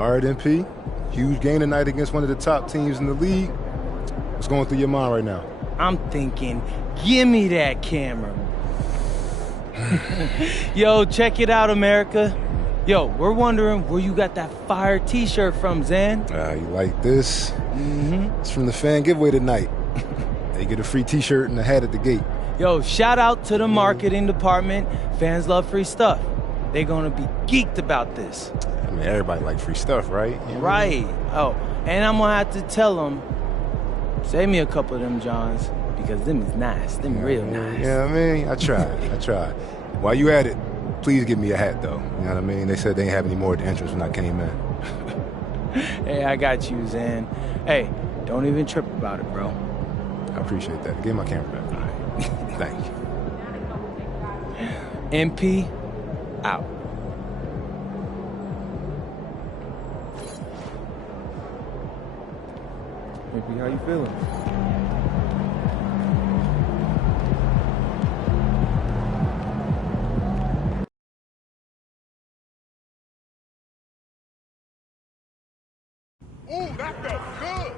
All right, MP. Huge game tonight against one of the top teams in the league. What's going through your mind right now? I'm thinking, give me that camera. Yo, check it out, America. Yo, we're wondering where you got that fire t-shirt from, Zan. You like this? Mm-hmm. It's from the fan giveaway tonight. They get a free t-shirt and a hat at the gate. Yo, shout out to the marketing department. Fans love free stuff. They're gonna be geeked about this. I mean, everybody like free stuff, right? You know right. Oh, and I'm gonna have to tell them, save me a couple of them Johns, because them is nice. Them real nice. Yeah, I mean, I tried. While you at it, please give me a hat, though. You know what I mean? They said they didn't have any more at the entrance when I came in. Hey, I got you, Zan. Hey, don't even trip about it, bro. I appreciate that. Give my camera back. All right. Thank you. MP, out. MP, how you feeling? Ooh, that felt good.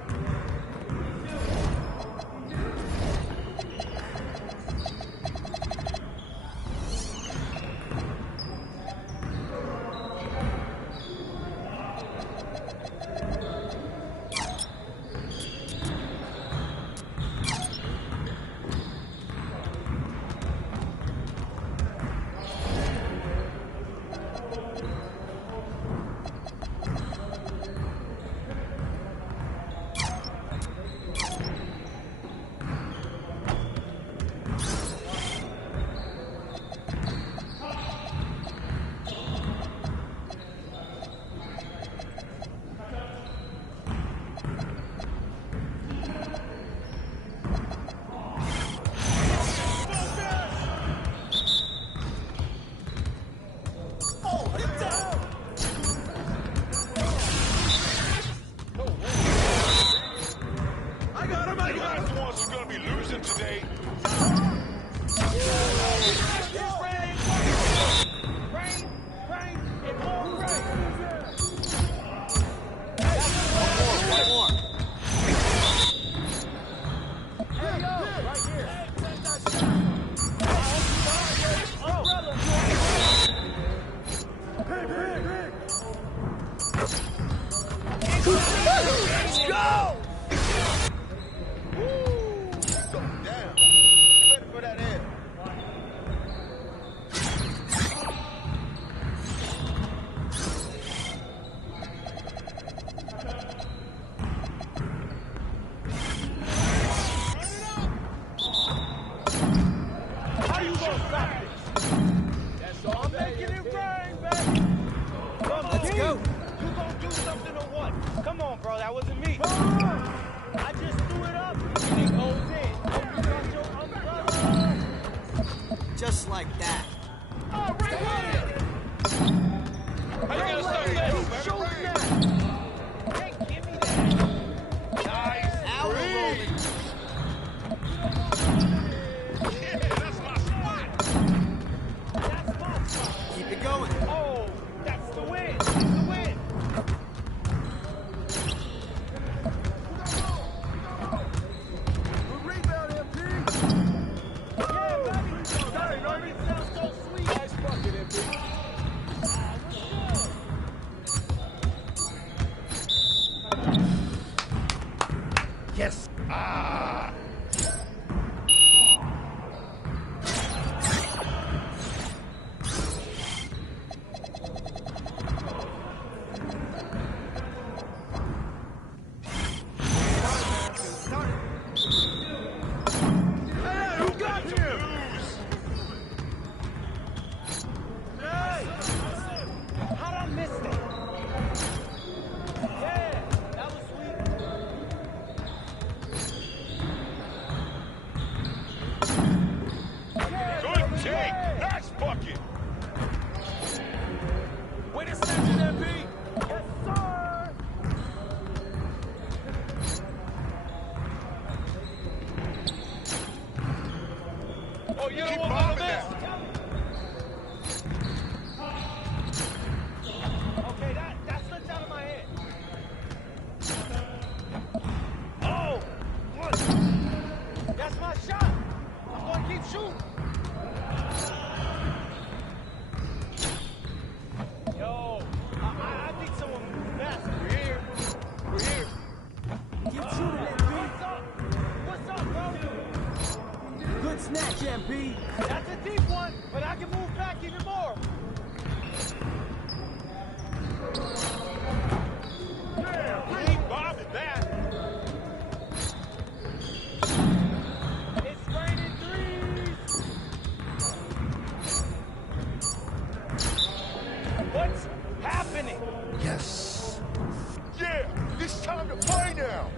Just like that. Oh, right here! How you gonna stop this? Shoot that! Hey, give me that! Nice! Out rolling. Yeah, that's my spot! That's my spot! Keep it going. Oh, that's the win! That's the win! Good rebound, MP! Yeah, baby! Sorry, baby! Sounds so sweet! Nice bucket, MP! Yes! Ah! You don't want none of this. What's happening? Yes. Yeah, it's time to play now.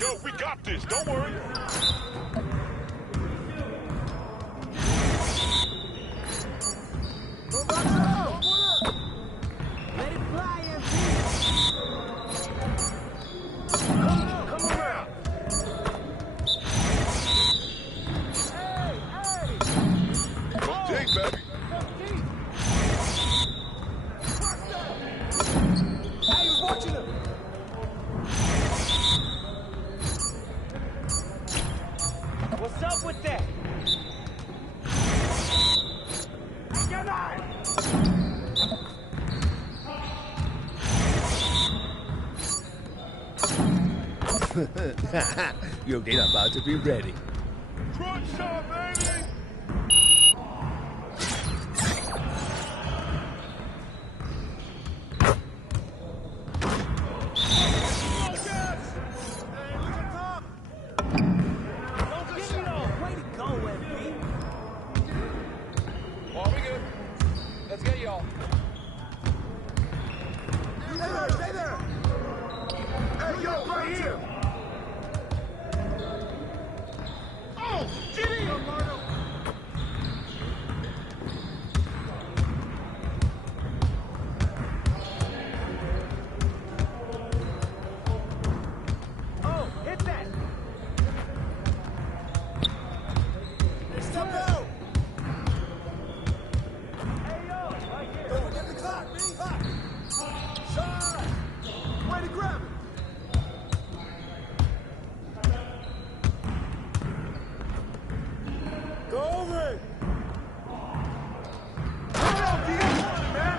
Yo, we got this. Don't worry. Let it fly, MP. Come around. Go dig, baby. Hey, he was watching him. What's up with that? Get on! Your gate about to be ready. Crunch time, baby. Way to go, MP. Oh, we good. Let's get y'all. Stay there. Hey, yo, right here. Oh, get in. Oh, hit that. Step out. Hey, yo, right here. Don't forget the clock, B. Shot. Way to grab it. Go over it. Come on, D. Man.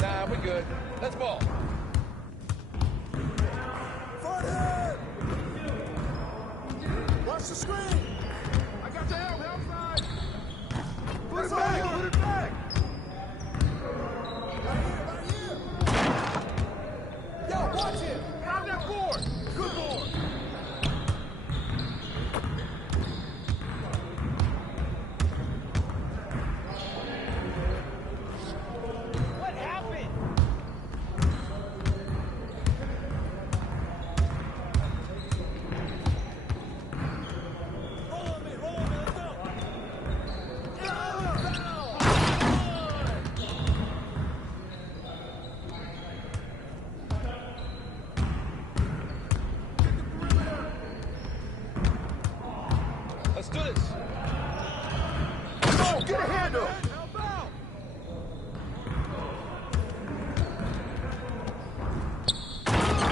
Nah, we good. Let's ball. Forehead. Watch the screen. I got your help. Outside. Put it back. Put it back. Right here. Yo, watch it. Out that board. Good board. What happened? Roll on me. Let's go. Let's do this. Come on, get a handle. Help out.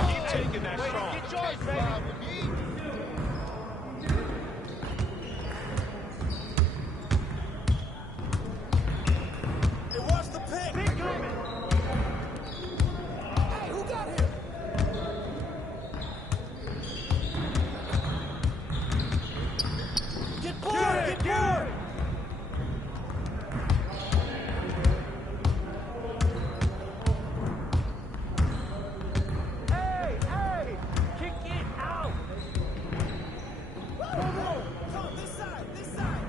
Keep taking that Wait, strong. get yours, baby. Hey, watch the pick. Big coming. Hey, who got here? Get bored. Get bored. Hey, hey, kick it out. Come this side. This side.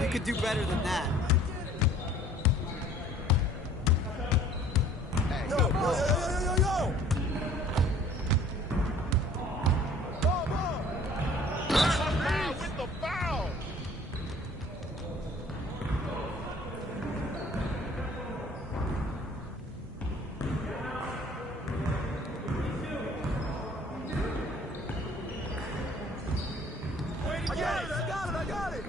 You could do better than that. Yo. Ball. With the foul. I got it.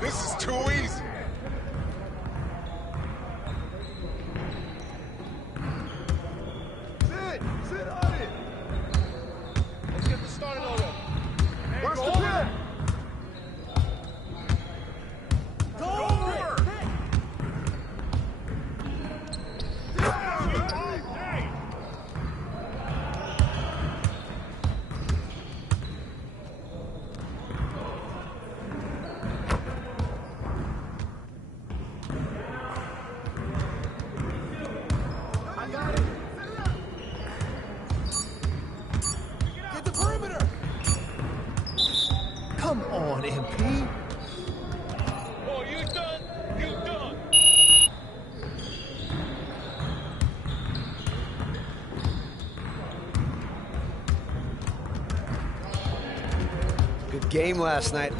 This is too easy. Sit on it. Let's get the starting order. Where's the pin? Go over it. Come on, MP. Oh, you done? You done? Good game last night.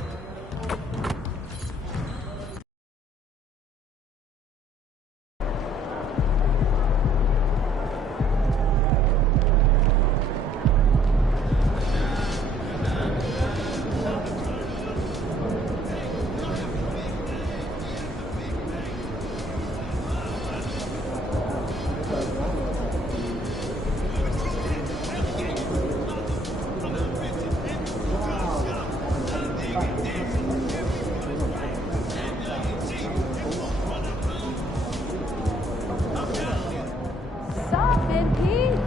Stop, MP!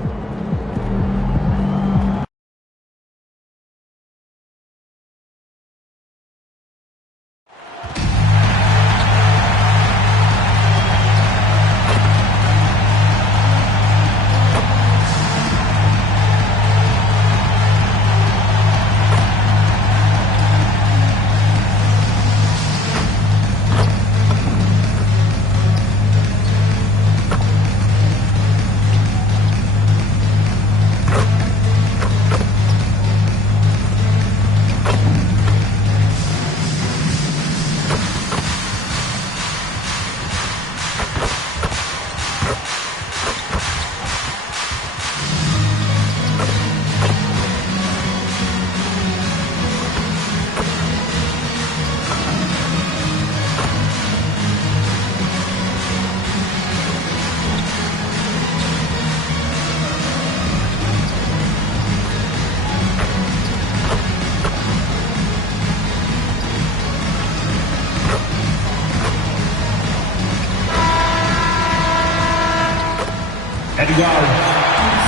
At guard,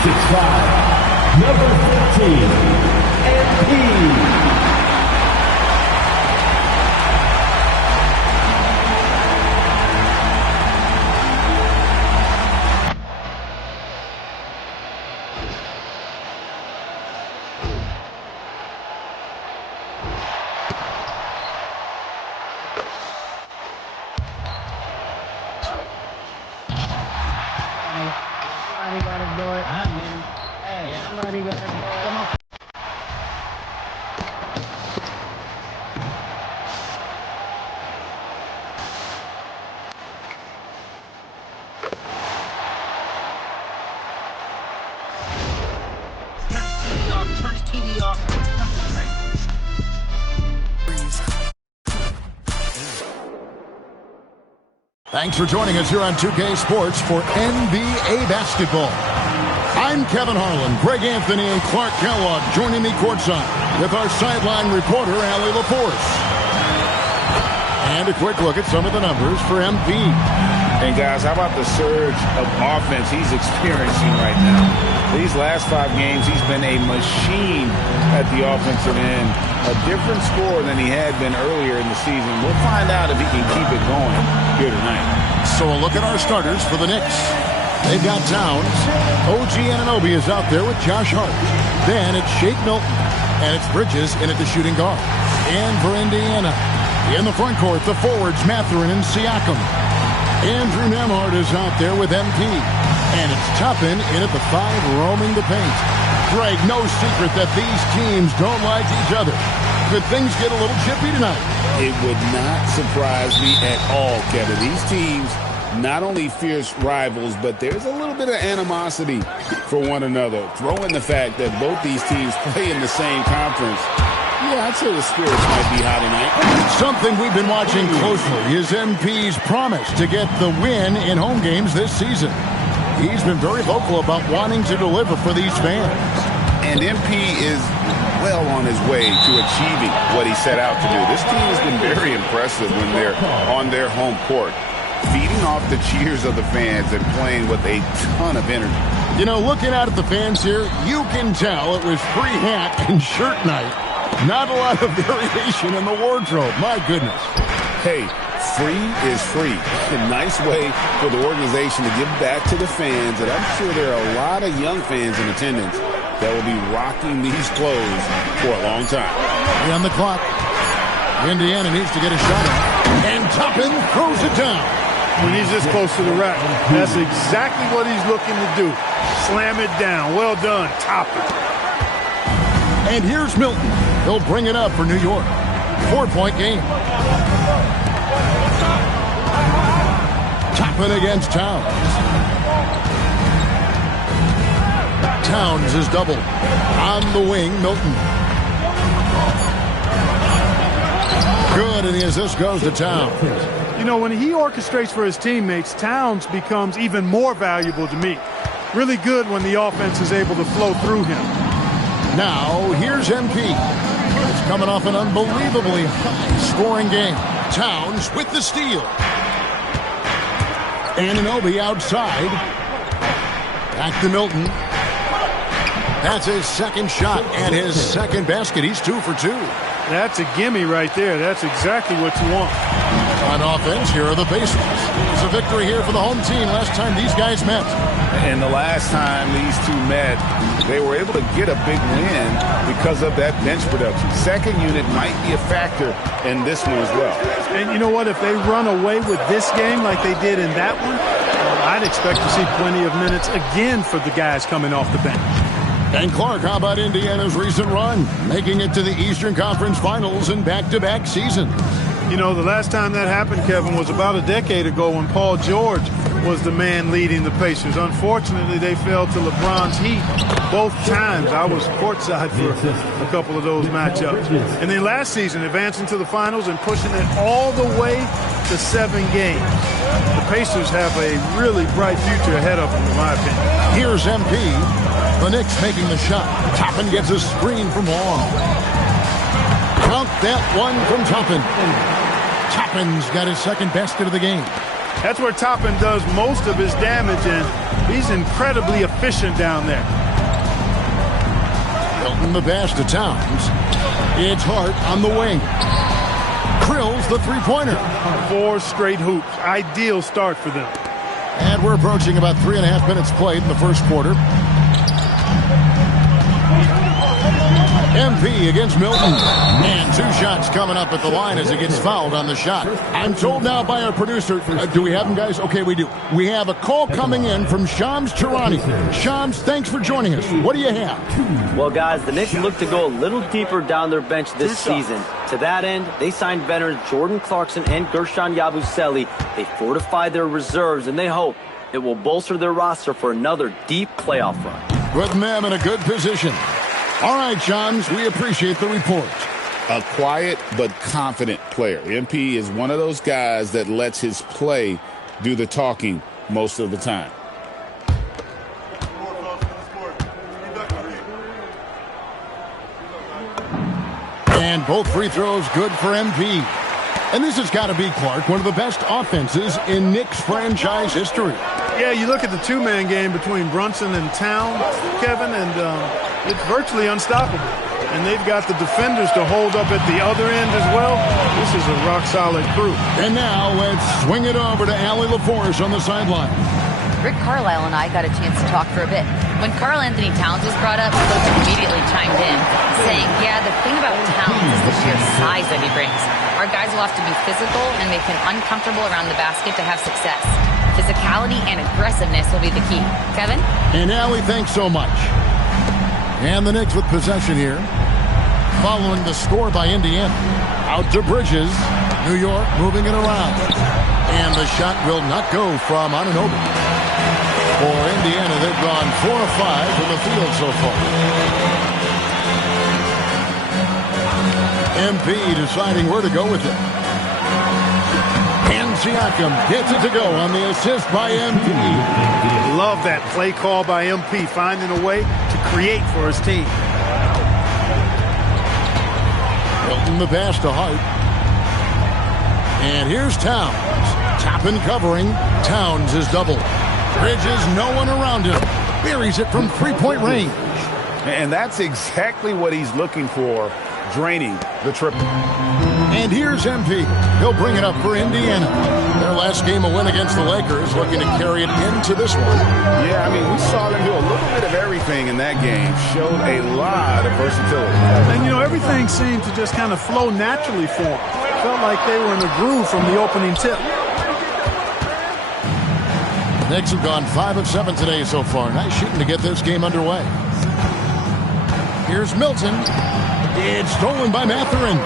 6'5", number 15, MP. Somebody gotta do it. Hey, somebody gotta do it. Come on. Turn the TV off. Thanks for joining us here on 2K Sports for NBA basketball. I'm Kevin Harlan, Greg Anthony, and Clark Kellogg joining me courtside with our sideline reporter, Allie LaForce. And a quick look at some of the numbers for MP. And guys, how about the surge of offense he's experiencing right now? These last 5 games, he's been a machine at the offensive end. A different score than he had been earlier in the season. We'll find out if he can keep it going here tonight. So a look at our starters for the Knicks. They've got Towns. OG Anunoby is out there with Josh Hart. Then it's Shake Milton. And it's Bridges in at the shooting guard. And for Indiana, in the front court, the forwards Mathurin and Siakam. Andrew Nembhard is out there with MP. And it's Toppin in at the 5 roaming the paint. Greg, no secret that these teams don't like each other. Could things get a little chippy tonight? It would not surprise me at all, Kevin. These teams, not only fierce rivals, but there's a little bit of animosity for one another. Throw in the fact that both these teams play in the same conference. Yeah, I'd say the spirits might be high tonight. Something we've been watching closely is MP's promise to get the win in home games this season. He's been very vocal about wanting to deliver for these fans. And MP is well on his way to achieving what he set out to do. This team has been very impressive when they're on their home court, feeding off the cheers of the fans and playing with a ton of energy. You know, looking out at the fans here, you can tell it was free hat and shirt night. Not a lot of variation in the wardrobe. My goodness. Hey, free is free. A nice way for the organization to give back to the fans, and I'm sure there are a lot of young fans in attendance that will be rocking these clothes for a long time. On the clock, Indiana needs to get a shot off, and Toppin throws it down. When he's this close to the rack, that's exactly what he's looking to do. Slam it down. Well done, Toppin. And here's Milton. He'll bring it up for New York. 4-point game. Toppin against Towns. Towns is doubled. On the wing, Milton. Good, and the assist goes to Towns. You know, when he orchestrates for his teammates, Towns becomes even more valuable to me. Really good when the offense is able to flow through him. Now, here's MP. It's coming off an unbelievably high-scoring game. Towns with the steal. Anunoby outside. Back to Milton. That's his second shot and his second basket. He's 2 for 2. That's a gimme right there. That's exactly what you want. On offense, here are the Pacers. It's a victory here for the home team last time these guys met. And the last time these two met, they were able to get a big win because of that bench production. Second unit might be a factor in this one as well. And you know what? If they run away with this game like they did in that one, I'd expect to see plenty of minutes again for the guys coming off the bench. And Clark, how about Indiana's recent run, making it to the Eastern Conference Finals in back-to-back seasons? You know, the last time that happened, Kevin, was about a decade ago when Paul George was the man leading the Pacers. Unfortunately, they fell to LeBron's Heat both times. I was courtside for a couple of those matchups. And then last season, advancing to the finals and pushing it all the way to 7 games. The Pacers have a really bright future ahead of them, in my opinion. Here's MP. The Knicks making the shot. Toppin gets a screen from long. Count that one from Toppin. Toppin's got his second basket of the game. That's where Toppin does most of his damage, and he's incredibly efficient down there. Milton the pass to Towns. It's Hart on the wing. Krills the three-pointer. 4 straight hoops. Ideal start for them. And we're approaching about 3.5 minutes played in the first quarter. MP against Milton. Man, 2 shots coming up at the line as he gets fouled on the shot. I'm told now by our producer, do we have him, guys? Okay, we do. We have a call coming in from Shams Charani. Shams, thanks for joining us. What do you have? Well, guys, the Knicks look to go a little deeper down their bench this season. To that end, they signed veterans Jordan Clarkson and Gershon Yabusele. They fortified their reserves, and they hope it will bolster their roster for another deep playoff run. Putting them in a good position. All right, Shams, we appreciate the report. A quiet but confident player. MP is one of those guys that lets his play do the talking most of the time. And both free throws good for MP. And this has got to be, Clark, one of the best offenses in Knicks franchise history. Yeah, you look at the two-man game between Brunson and Towns, Kevin, and it's virtually unstoppable. And they've got the defenders to hold up at the other end as well. This is a rock-solid crew. And now let's swing it over to Allie LaForce on the sideline. Rick Carlisle and I got a chance to talk for a bit. When Karl Anthony Towns was brought up, Coach immediately chimed in, saying, yeah, the thing about Towns is the sheer size that he brings. Our guys will have to be physical and make him uncomfortable around the basket to have success. Physicality and aggressiveness will be the key. Kevin? And Allie, thanks so much. And the Knicks with possession here. Following the score by Indiana. Out to Bridges. New York moving it around. And the shot will not go from Anunoby. For Indiana, they've gone 4 of 5 from the field so far. MP deciding where to go with it. And Siakam gets it to go on the assist by MP. Love that play call by MP, finding a way to create for his team. Milton the pass to Hart. And here's Towns. Tap and covering. Towns is doubled. Bridges, no one around him. Buries it from three-point range. And that's exactly what he's looking for, draining the triple. And here's MP. He'll bring it up for Indiana. Their last game, a win against the Lakers, looking to carry it into this one. Yeah, I mean, we saw them do a little bit of everything in that game. Showed a lot of versatility. And, you know, everything seemed to just kind of flow naturally for them. Felt like they were in a groove from the opening tip. Knicks have gone 5 of 7 today so far. Nice shooting to get this game underway. Here's Milton. It's stolen by Mathurin.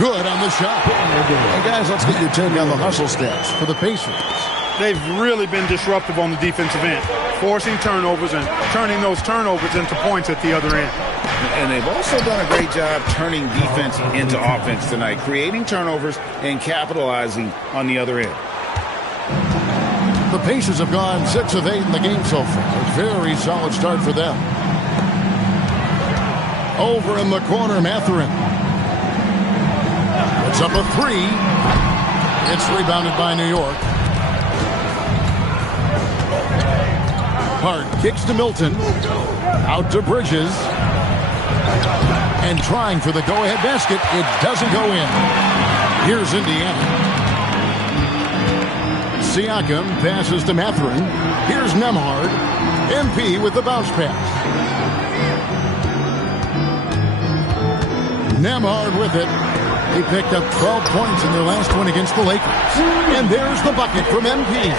Good on the shot. And guys, let's get your take on the hustle stats for the Pacers. They've really been disruptive on the defensive end, forcing turnovers and turning those turnovers into points at the other end. And they've also done a great job turning defense into offense tonight, creating turnovers and capitalizing on the other end. The Pacers have gone 6 of 8 in the game so far. A very solid start for them. Over in the corner, Mathurin. It's up a 3. It's rebounded by New York. Hart kicks to Milton. Out to Bridges. And trying for the go-ahead basket. It doesn't go in. Here's Indiana. Siakam passes to Mathurin. Here's Nembhard. MP with the bounce pass. Nembhard with it. He picked up 12 points in their last one against the Lakers. And there's the bucket from MP.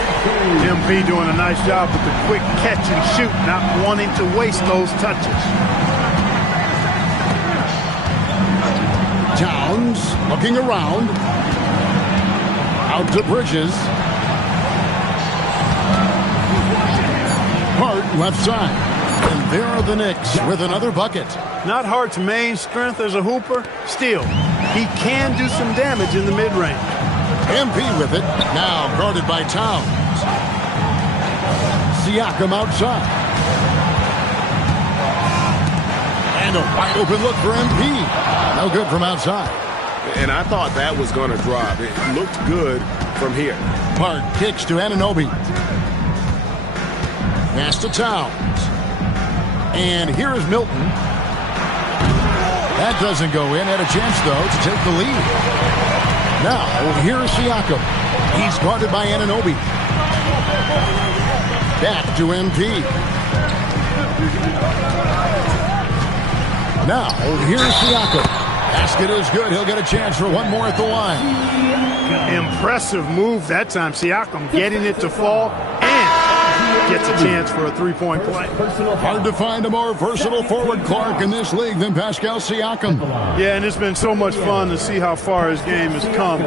MP doing a nice job with the quick catch and shoot, not wanting to waste those touches. Towns looking around. Out to Bridges. Hart left side. And there are the Knicks with another bucket. Not Hart's main strength as a hooper. Still, he can do some damage in the mid-range. MP with it. Now guarded by Towns. Siakam outside. And a wide open look for MP. No good from outside. And I thought that was going to drop. It looked good from here. Hart kicks to Anunoby. Pass to Towns. And here is Milton. That doesn't go in. Had a chance, though, to take the lead. Now, here's Siakam. He's guarded by Anunoby. Back to MP. Now, here's Siakam. Basket is good. He'll get a chance for one more at the line. Impressive move that time. Siakam getting it to fall and gets a chance for a three-point play. Hard to find a more versatile forward, Clark, in this league than Pascal Siakam. Yeah, and it's been so much fun to see how far his game has come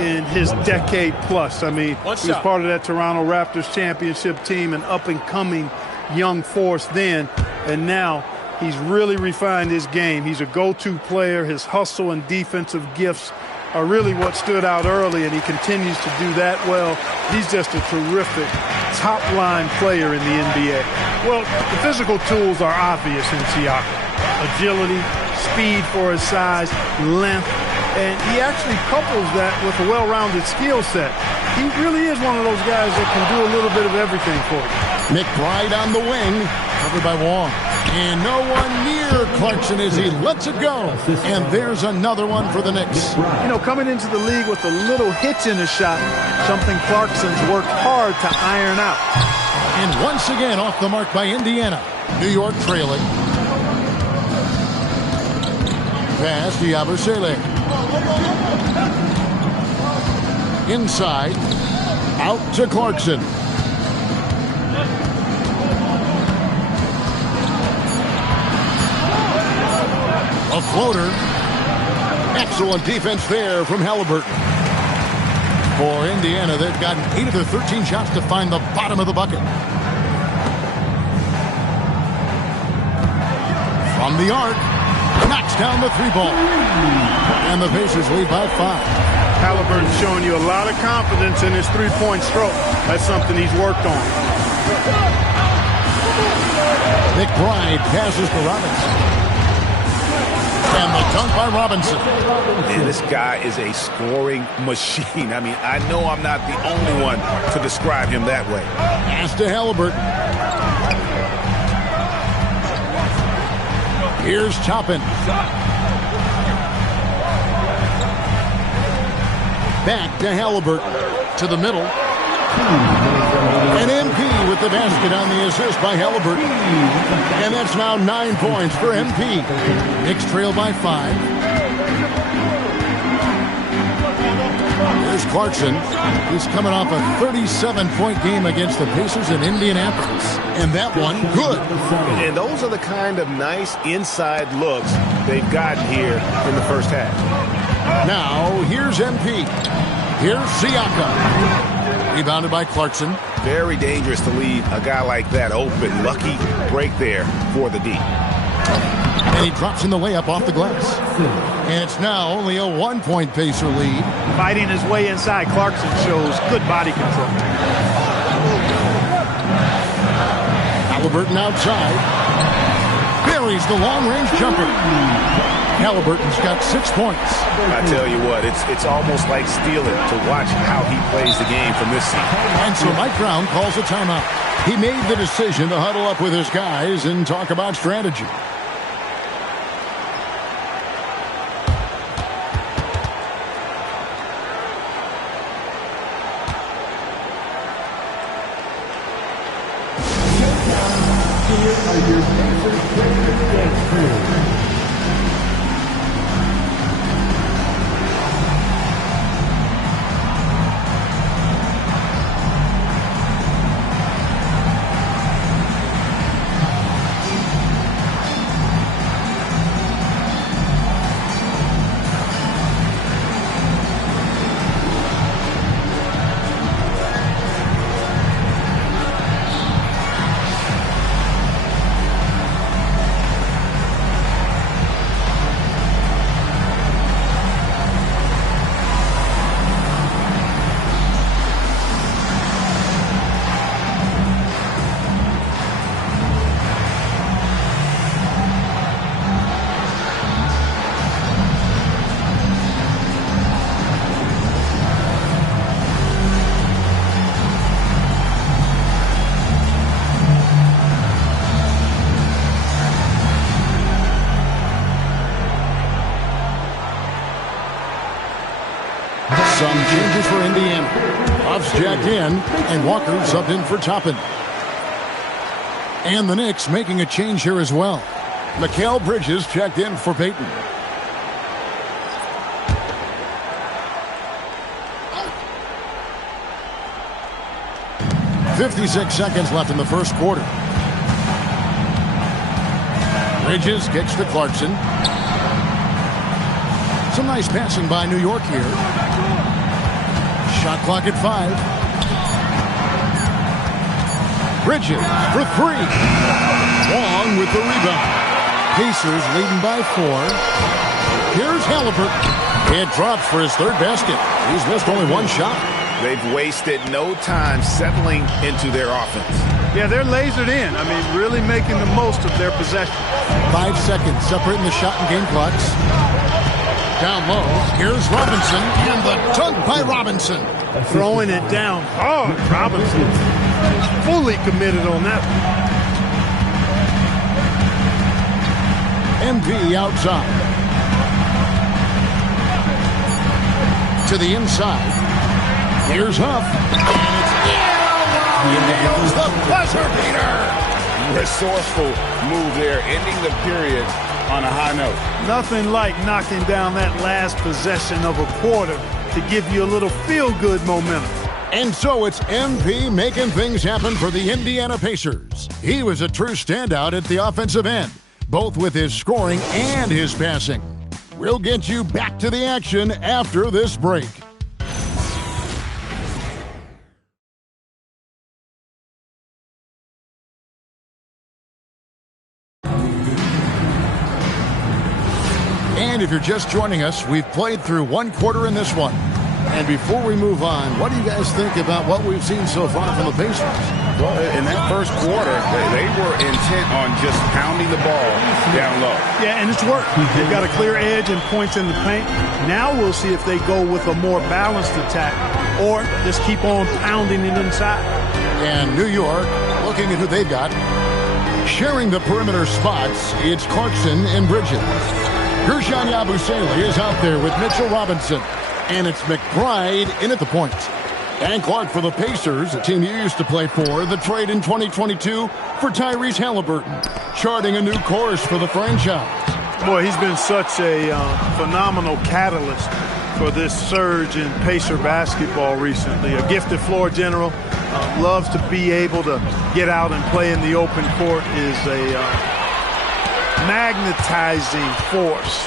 in his decade plus. I mean, he was part of that Toronto Raptors championship team, an up-and-coming young force then, and now he's really refined his game. He's a go-to player. His hustle and defensive gifts are really what stood out early, and he continues to do that well. He's just a terrific top-line player in the NBA. Well, the physical tools are obvious in Siakam. Agility, speed for his size, length, and he actually couples that with a well-rounded skill set. He really is one of those guys that can do a little bit of everything for you. McBride on the wing, covered by Wong. And no one near Clarkson as he lets it go. And there's another one for the Knicks. You know, coming into the league with a little hitch in his shot, something Clarkson's worked hard to iron out. And once again off the mark by Indiana. New York trailing. Pass to Yabusele. Inside. Out to Clarkson. A floater. Excellent defense there from Halliburton. For Indiana, they've gotten 8 of their 13 shots to find the bottom of the bucket. From the arc, knocks down the 3-ball. And the Pacers lead by 5. Halliburton's showing you a lot of confidence in his three-point stroke. That's something he's worked on. McBride passes to Robinson. And the dunk by Robinson. And this guy is a scoring machine. I mean, I know I'm not the only one to describe him that way. Pass to Halliburton. Here's Toppin. Back to Halliburton. To the middle. And MP with the basket on the assist by Halliburton. And that's now 9 points for MP. Knicks trail by 5. There's Clarkson. He's coming off a 37-point game against the Pacers in Indianapolis. And that one, good. And those are the kind of nice inside looks they've gotten here in the first half. Now, here's MP. Here's Siakam. Rebounded by Clarkson. Very dangerous to leave a guy like that open. Lucky break there for the D. And he drops in the layup off the glass. And it's now only a 1-point Pacer lead. Fighting his way inside, Clarkson shows good body control. Halliburton outside. Buries the long-range jumper. Halliburton's got 6 points. I tell you what, it's almost like stealing to watch how he plays the game from this seat. And so Mike Brown calls a timeout. He made the decision to huddle up with his guys and talk about strategy. Here are your Pacers breakfast dance crew. Some changes for Indiana. Hobbs jacked in, and Walker subbed in for Toppin. And the Knicks making a change here as well. Mikal Bridges checked in for Payton. .56 seconds left in the first quarter. Bridges kicks to Clarkson. Some nice passing by New York here. Shot clock at 5. Bridges for 3. Wong with the rebound. Pacers leading by 4. Here's Halliburton. It drops for his third basket. He's missed only 1 shot. They've wasted no time settling into their offense. Yeah, they're lasered in. I mean, really making the most of their possession. 5 seconds separating the shot and game clocks. Down low, here's Robinson, and the dunk by Robinson. Throwing it down hard. Robinson is fully committed on that. MB outside. To the inside. Here's Huff. And there goes the buzzer beater. Resourceful move there, ending the period on a high note. Nothing like knocking down that last possession of a quarter to give you a little feel-good momentum. And so it's MP making things happen for the Indiana Pacers. He was a true standout at the offensive end, both with his scoring and his passing. We'll get you back to the action after this break. And if you're just joining us, we've played through one quarter in this one. And before we move on, what do you guys think about what we've seen so far from the Pacers? Well, in that first quarter, they were intent on just pounding the ball down low. Yeah, and it's worked. They've got a clear edge and points in the paint. Now we'll see if they go with a more balanced attack or just keep on pounding it inside. And New York, looking at who they've got, sharing the perimeter spots, it's Clarkson and Bridges. Gershon Yabusele is out there with Mitchell Robinson. And it's McBride in at the point. And Clark for the Pacers, a team you used to play for. The trade in 2022 for Tyrese Halliburton, charting a new course for the franchise. Boy, he's been such a phenomenal catalyst for this surge in Pacer basketball recently. A gifted floor general, loves to be able to get out and play in the open court, is a magnetizing force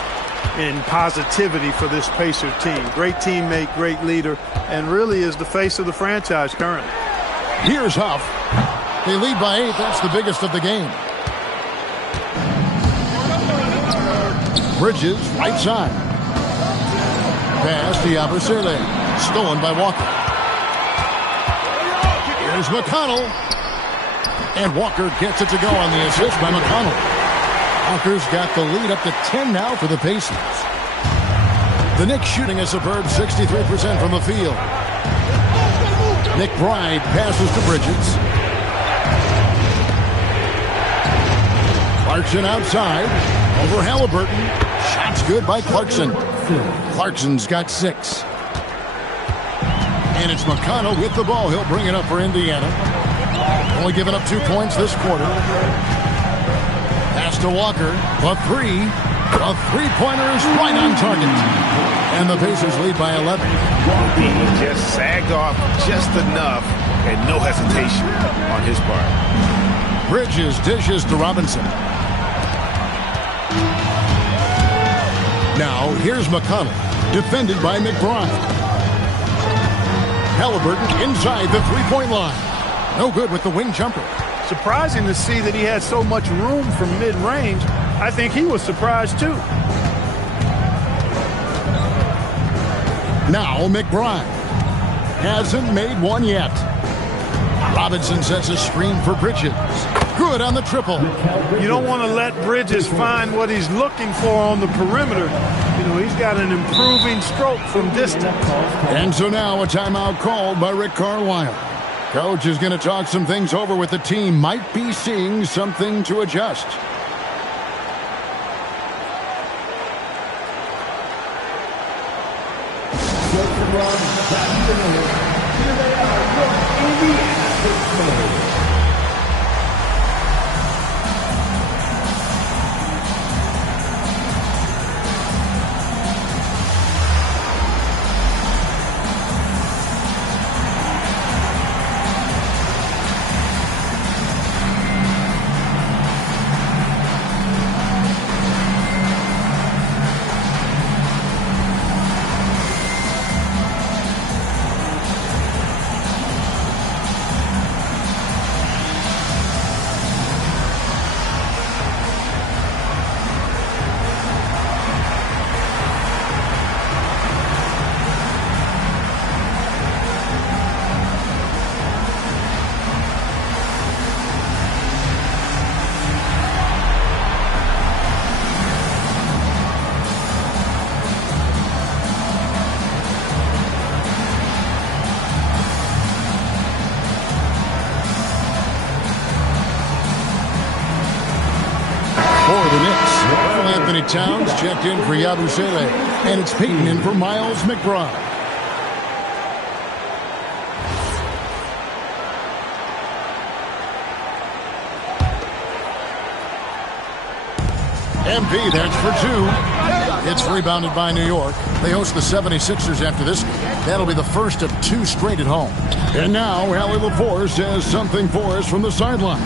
in positivity for this Pacer team. Great teammate, great leader, and really is the face of the franchise currently. Here's Huff. They lead by 8. That's the biggest of the game. Bridges, right side. Pass to Yabusele. Stolen by Walker. Here's McConnell. And Walker gets it to go on the assist by McConnell. Walker's got the lead up to 10 now for the Pacers. The Knicks shooting a superb 63% from the field. McBride passes to Bridges. Clarkson outside. Over Halliburton. Shots good by Clarkson. Clarkson's got 6. And it's McConnell with the ball. He'll bring it up for Indiana. Only giving up 2 points this quarter. Pass to Walker. The 3. The three-pointer is right on target. And the Pacers lead by 11. He just sagged off just enough and no hesitation on his part. Bridges dishes to Robinson. Now here's McConnell, defended by McBride. Halliburton inside the three-point line. No good with the wing jumper. Surprising to see that he had so much room from mid-range. I think he was surprised too. Now McBride hasn't made one yet. Robinson sets a screen for Bridges. Good on the triple. You don't want to let Bridges find what he's looking for on the perimeter. You know, he's got an improving stroke from distance. And so now a timeout called by Rick Carlisle. Coach is going to talk some things over with the team. Might be seeing something to adjust. Here they are, your Indiana Pacers. For the Knicks, Karl Anthony Towns checked in for Yabusele, and it's Peyton in for Miles McBride. MP, that's for two. It's rebounded by New York. They host the 76ers after this. That'll be the first of two straight at home. And now, Allie LaForce has something for us from the sideline.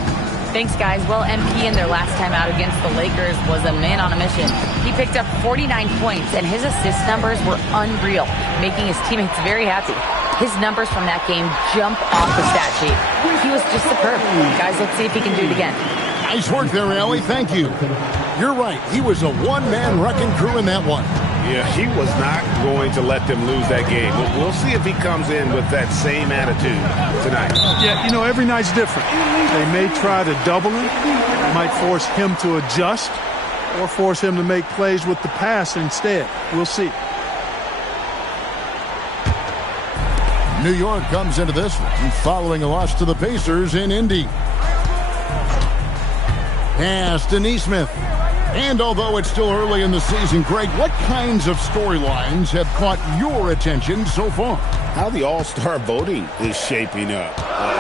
Thanks, guys. Well, MP in their last time out against the Lakers was a man on a mission. He picked up 49 points, and his assist numbers were unreal, making his teammates very happy. His numbers from that game jump off the stat sheet. He was just superb. Guys, let's see if he can do it again. Nice work there, Allie. Thank you. You're right. He was a one-man wrecking crew in that one. Yeah, he was not going to let them lose that game. We'll see if he comes in with that same attitude tonight. Yeah, you know, every night's different. They may try to double him, might force him to adjust, or force him to make plays with the pass instead. We'll see. New York comes into this one following a loss to the Pacers in Indy. Pass to Nesmith. And although it's still early in the season, Greg, what kinds of storylines have caught your attention so far? How the All-Star voting is shaping up.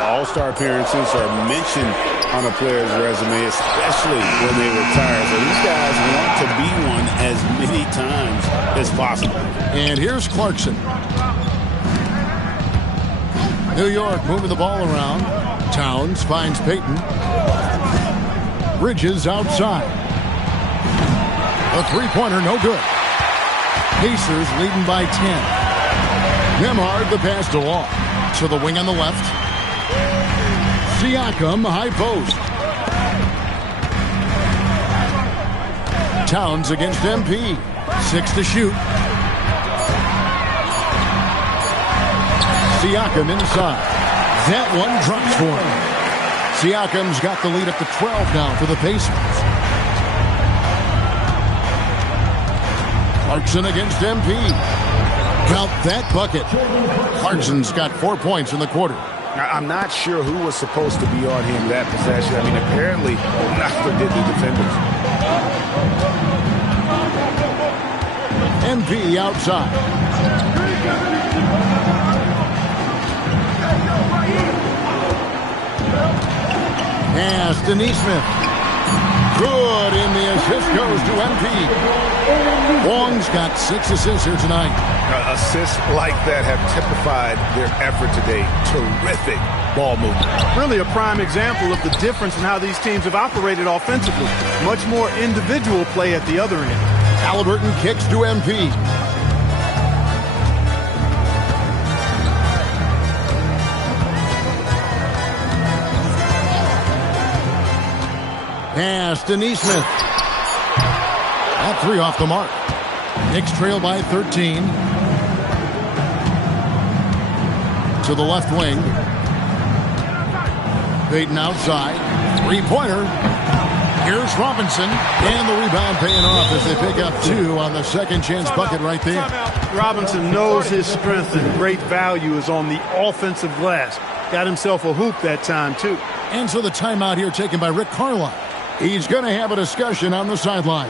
All-Star appearances are mentioned on a player's resume, especially when they retire. So these guys want to be one as many times as possible. And here's Clarkson. New York moving the ball around. Towns finds Peyton. Bridges outside. A three-pointer, no good. Pacers leading by 10. Nembhard the pass to Law. To the wing on the left. Siakam, high post. Towns against MP. 6 to shoot. Siakam inside. That one drops for him. Siakam's got the lead up to 12 now for the Pacers. Clarkson against MP. Count that bucket. Clarkson's got 4 points in the quarter. I'm not sure who was supposed to be on him that possession. I mean, apparently, neither did the defenders. MP outside. Pass to Nesmith. Good, and the assist goes to MP. Wong's got 6 assists here tonight. Assists like that have typified their effort today. Terrific ball movement. Really a prime example of the difference in how these teams have operated offensively. Much more individual play at the other end. Halliburton kicks to MP. Pass to Nesmith. That three off the mark. Knicks trail by 13. To the left wing. Peyton outside. Three-pointer. Here's Robinson. And the rebound paying off as they pick up 2 on the second chance bucket right there. Robinson knows his strength and great value is on the offensive glass. Got himself a hoop that time, too. And so the timeout here taken by Rick Carlisle. He's going to have a discussion on the sideline.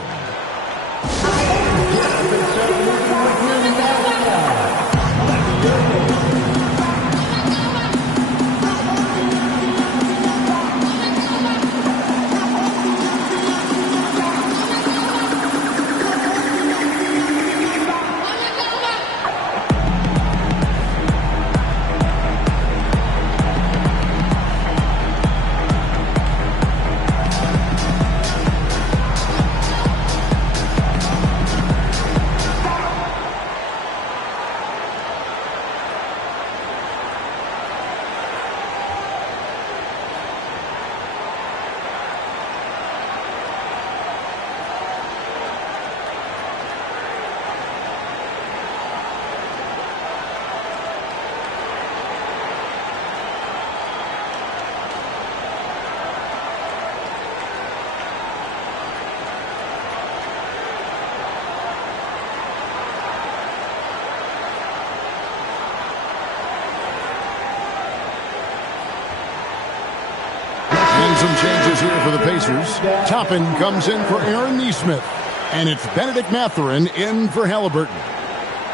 Some changes here for the Pacers. Toppin comes in for Aaron Nesmith. And it's Benedict Mathurin in for Halliburton.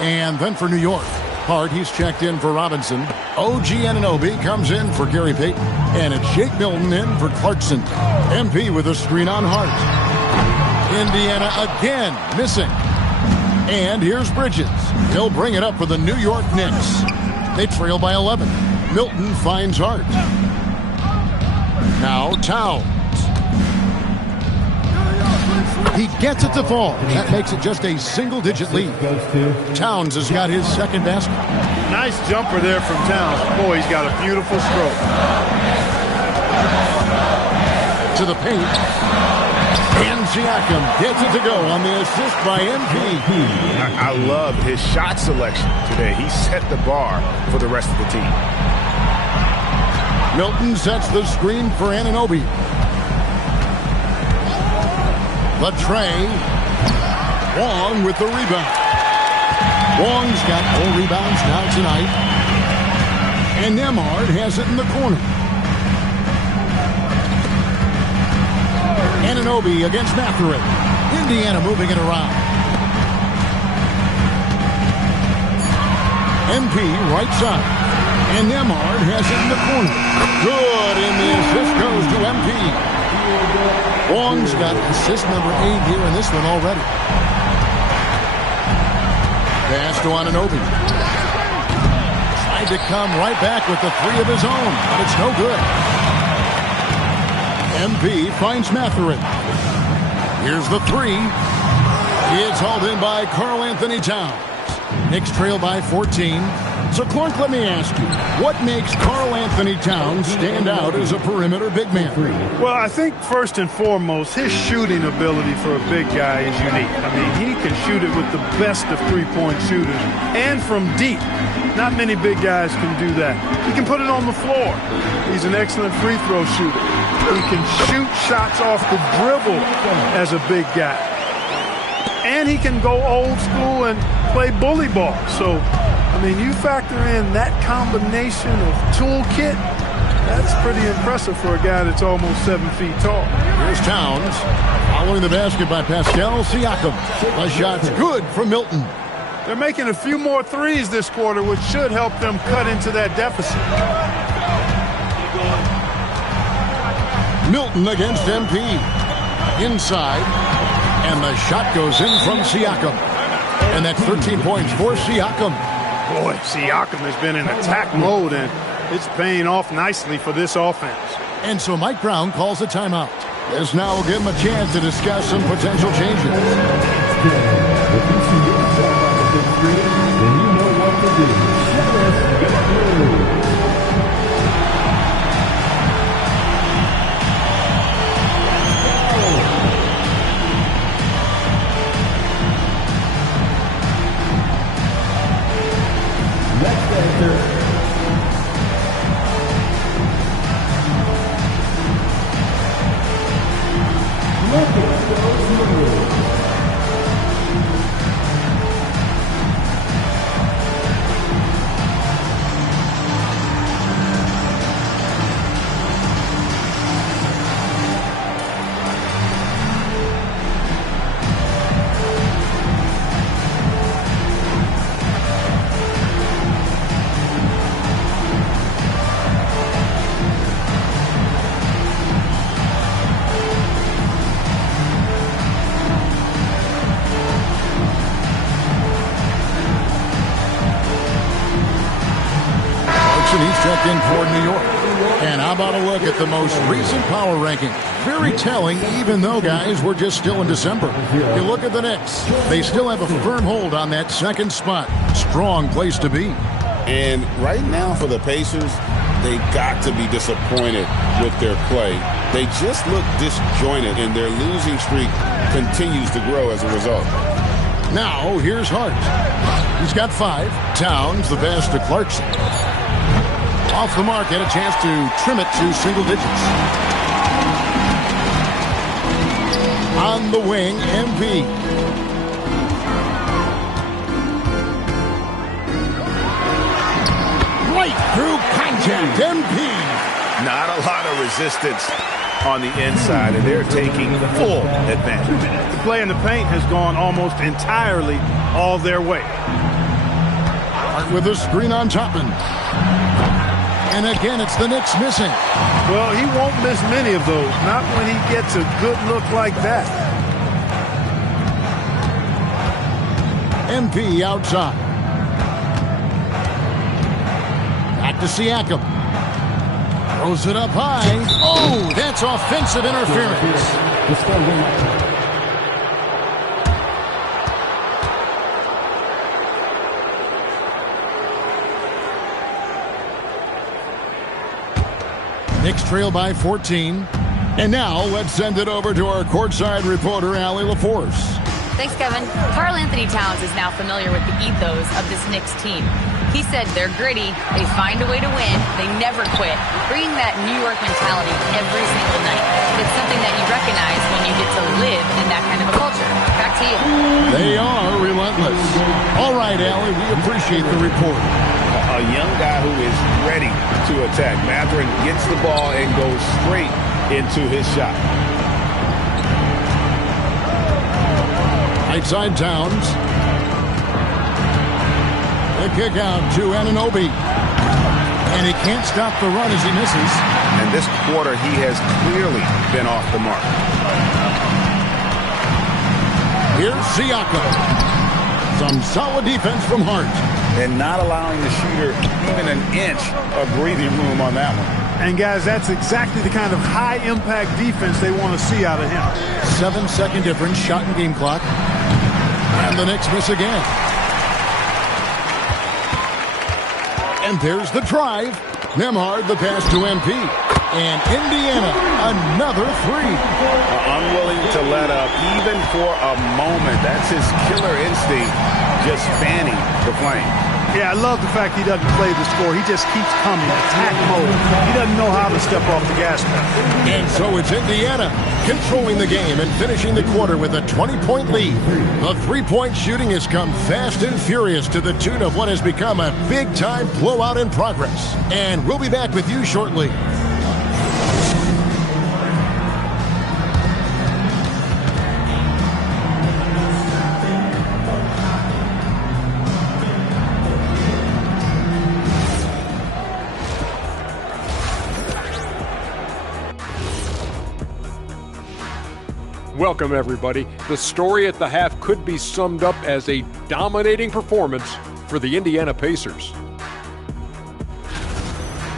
And then for New York, Hart, he's checked in for Robinson. OG Anunoby comes in for Gary Payton. And it's Shake Milton in for Clarkson. MP with a screen on Hart. Indiana again missing. And here's Bridges. He'll bring it up for the New York Knicks. They trail by 11. Milton finds Hart. Now Towns. He gets it to fall. That makes it just a single-digit lead. Towns has got his second basket. Nice jumper there from Towns. Boy, he's got a beautiful stroke. To the paint. And Siakam gets it to go on the assist by MP. I love his shot selection today. He set the bar for the rest of the team. Milton sets the screen for Anunoby. The tray. Wong with the rebound. Wong's got 4 rebounds now tonight. And Nembhard has it in the corner. Anunoby against Mathurin. Indiana moving it around. MP right side. And Nembhard has it in the corner. Good, and the assist goes to MP. Wong's got assist number 8 here in this one already. Pass to Anunoby. Tried to come right back with the 3 of his own, but it's no good. MP finds Mathurin. Here's the 3. It's hauled in by Karl Anthony Towns. Knicks trail by 14. So, Clark, let me ask you, what makes Karl Anthony Towns stand out as a perimeter big man? Well, I think first and foremost, his shooting ability for a big guy is unique. I mean, he can shoot it with the best of three-point shooters and from deep. Not many big guys can do that. He can put it on the floor. He's an excellent free throw shooter. He can shoot shots off the dribble as a big guy. And he can go old school and play bully ball. So, I mean, you factor in that combination of toolkit, that's pretty impressive for a guy that's almost 7 feet tall. Here's Towns. Following the basket by Pascal Siakam. The shot's good from Milton. They're making a few more threes this quarter, which should help them cut into that deficit. Milton against MP. Inside. And the shot goes in from Siakam. And that's 13 points for Siakam. Boy, Siakam has been in attack mode, and it's paying off nicely for this offense. And so Mike Brown calls a timeout. This now will give him a chance to discuss some potential changes. If you see inside on the big screen, then you know what to do. Let us get through. Next answer. He's checked in for New York. And how about a look at the most recent power ranking? Very telling, even though, guys, we're just still in December. You look at the Knicks. They still have a firm hold on that second spot. Strong place to be. And right now for the Pacers, they got to be disappointed with their play. They just look disjointed, and their losing streak continues to grow as a result. Now, here's Hart. He's got 5. Towns, the pass to Clarkson. Off the mark, had a chance to trim it to single digits. On the wing, MP. Right through contact, MP. Not a lot of resistance on the inside, and they're taking full advantage. The play in the paint has gone almost entirely all their way. With a screen on Chapman. And again, it's the Knicks missing. Well, he won't miss many of those, not when he gets a good look like that. MP outside. Back to Siakam. Throws it up high. Oh, that's offensive interference. Knicks trail by 14. And now let's send it over to our courtside reporter, Allie LaForce. Thanks, Kevin. Karl Anthony Towns is now familiar with the ethos of this Knicks team. He said they're gritty, they find a way to win, they never quit, bringing that New York mentality every single night. It's something that you recognize when you get to live in that kind of a culture. Back to you. They are relentless. All right, Allie, we appreciate the report. A young guy who is ready to attack. Mathurin gets the ball and goes straight into his shot. Right side Towns. The kick out to Anunoby. And he can't stop the run as he misses. And this quarter, he has clearly been off the mark. Here's Siakam. Some solid defense from Hart. And not allowing the shooter even an inch of breathing room on that one. And, guys, that's exactly the kind of high-impact defense they want to see out of him. 7-second difference, shot and game clock. And the Knicks miss again. And there's the drive. Nembhard, the pass to MP. And Indiana, another three. Unwilling to let up even for a moment. That's his killer instinct, just fanning the flame. Yeah, I love the fact he doesn't play the score. He just keeps coming, attack mode. He doesn't know how to step off the gas pedal. And so it's Indiana controlling the game and finishing the quarter with a 20-point lead. The three-point shooting has come fast and furious to the tune of what has become a big-time blowout in progress. And we'll be back with you shortly. Welcome, everybody. The story at the half could be summed up as a dominating performance for the Indiana Pacers.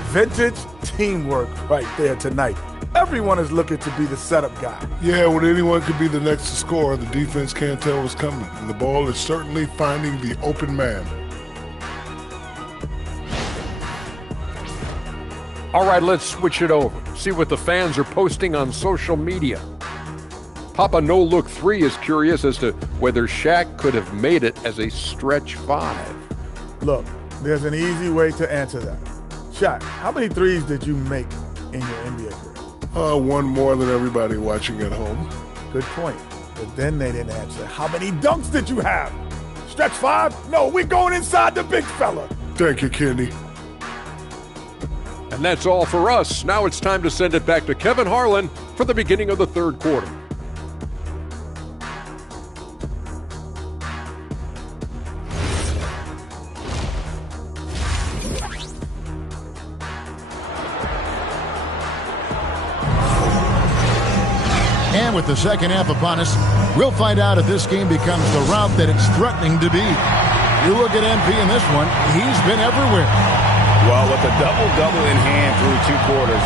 Vintage teamwork right there tonight. Everyone is looking to be the setup guy. Yeah, when anyone could be the next to score, the defense can't tell what's coming. And the ball is certainly finding the open man. All right, let's switch it over. See what the fans are posting on social media. Papa No Look 3 is curious as to whether Shaq could have made it as a stretch five. Look, there's an easy way to answer that. Shaq, how many threes did you make in your NBA career? One more than everybody watching at home. Good point. But then they didn't answer. How many dunks did you have? Stretch five? No, we're going inside the big fella. Thank you, Kenny. And that's all for us. Now it's time to send it back to Kevin Harlan for the beginning of the third quarter. And with the second half upon us, we'll find out if this game becomes the route that it's threatening to be. You look at MP in this one, he's been everywhere. Well, with a double-double in hand through two quarters,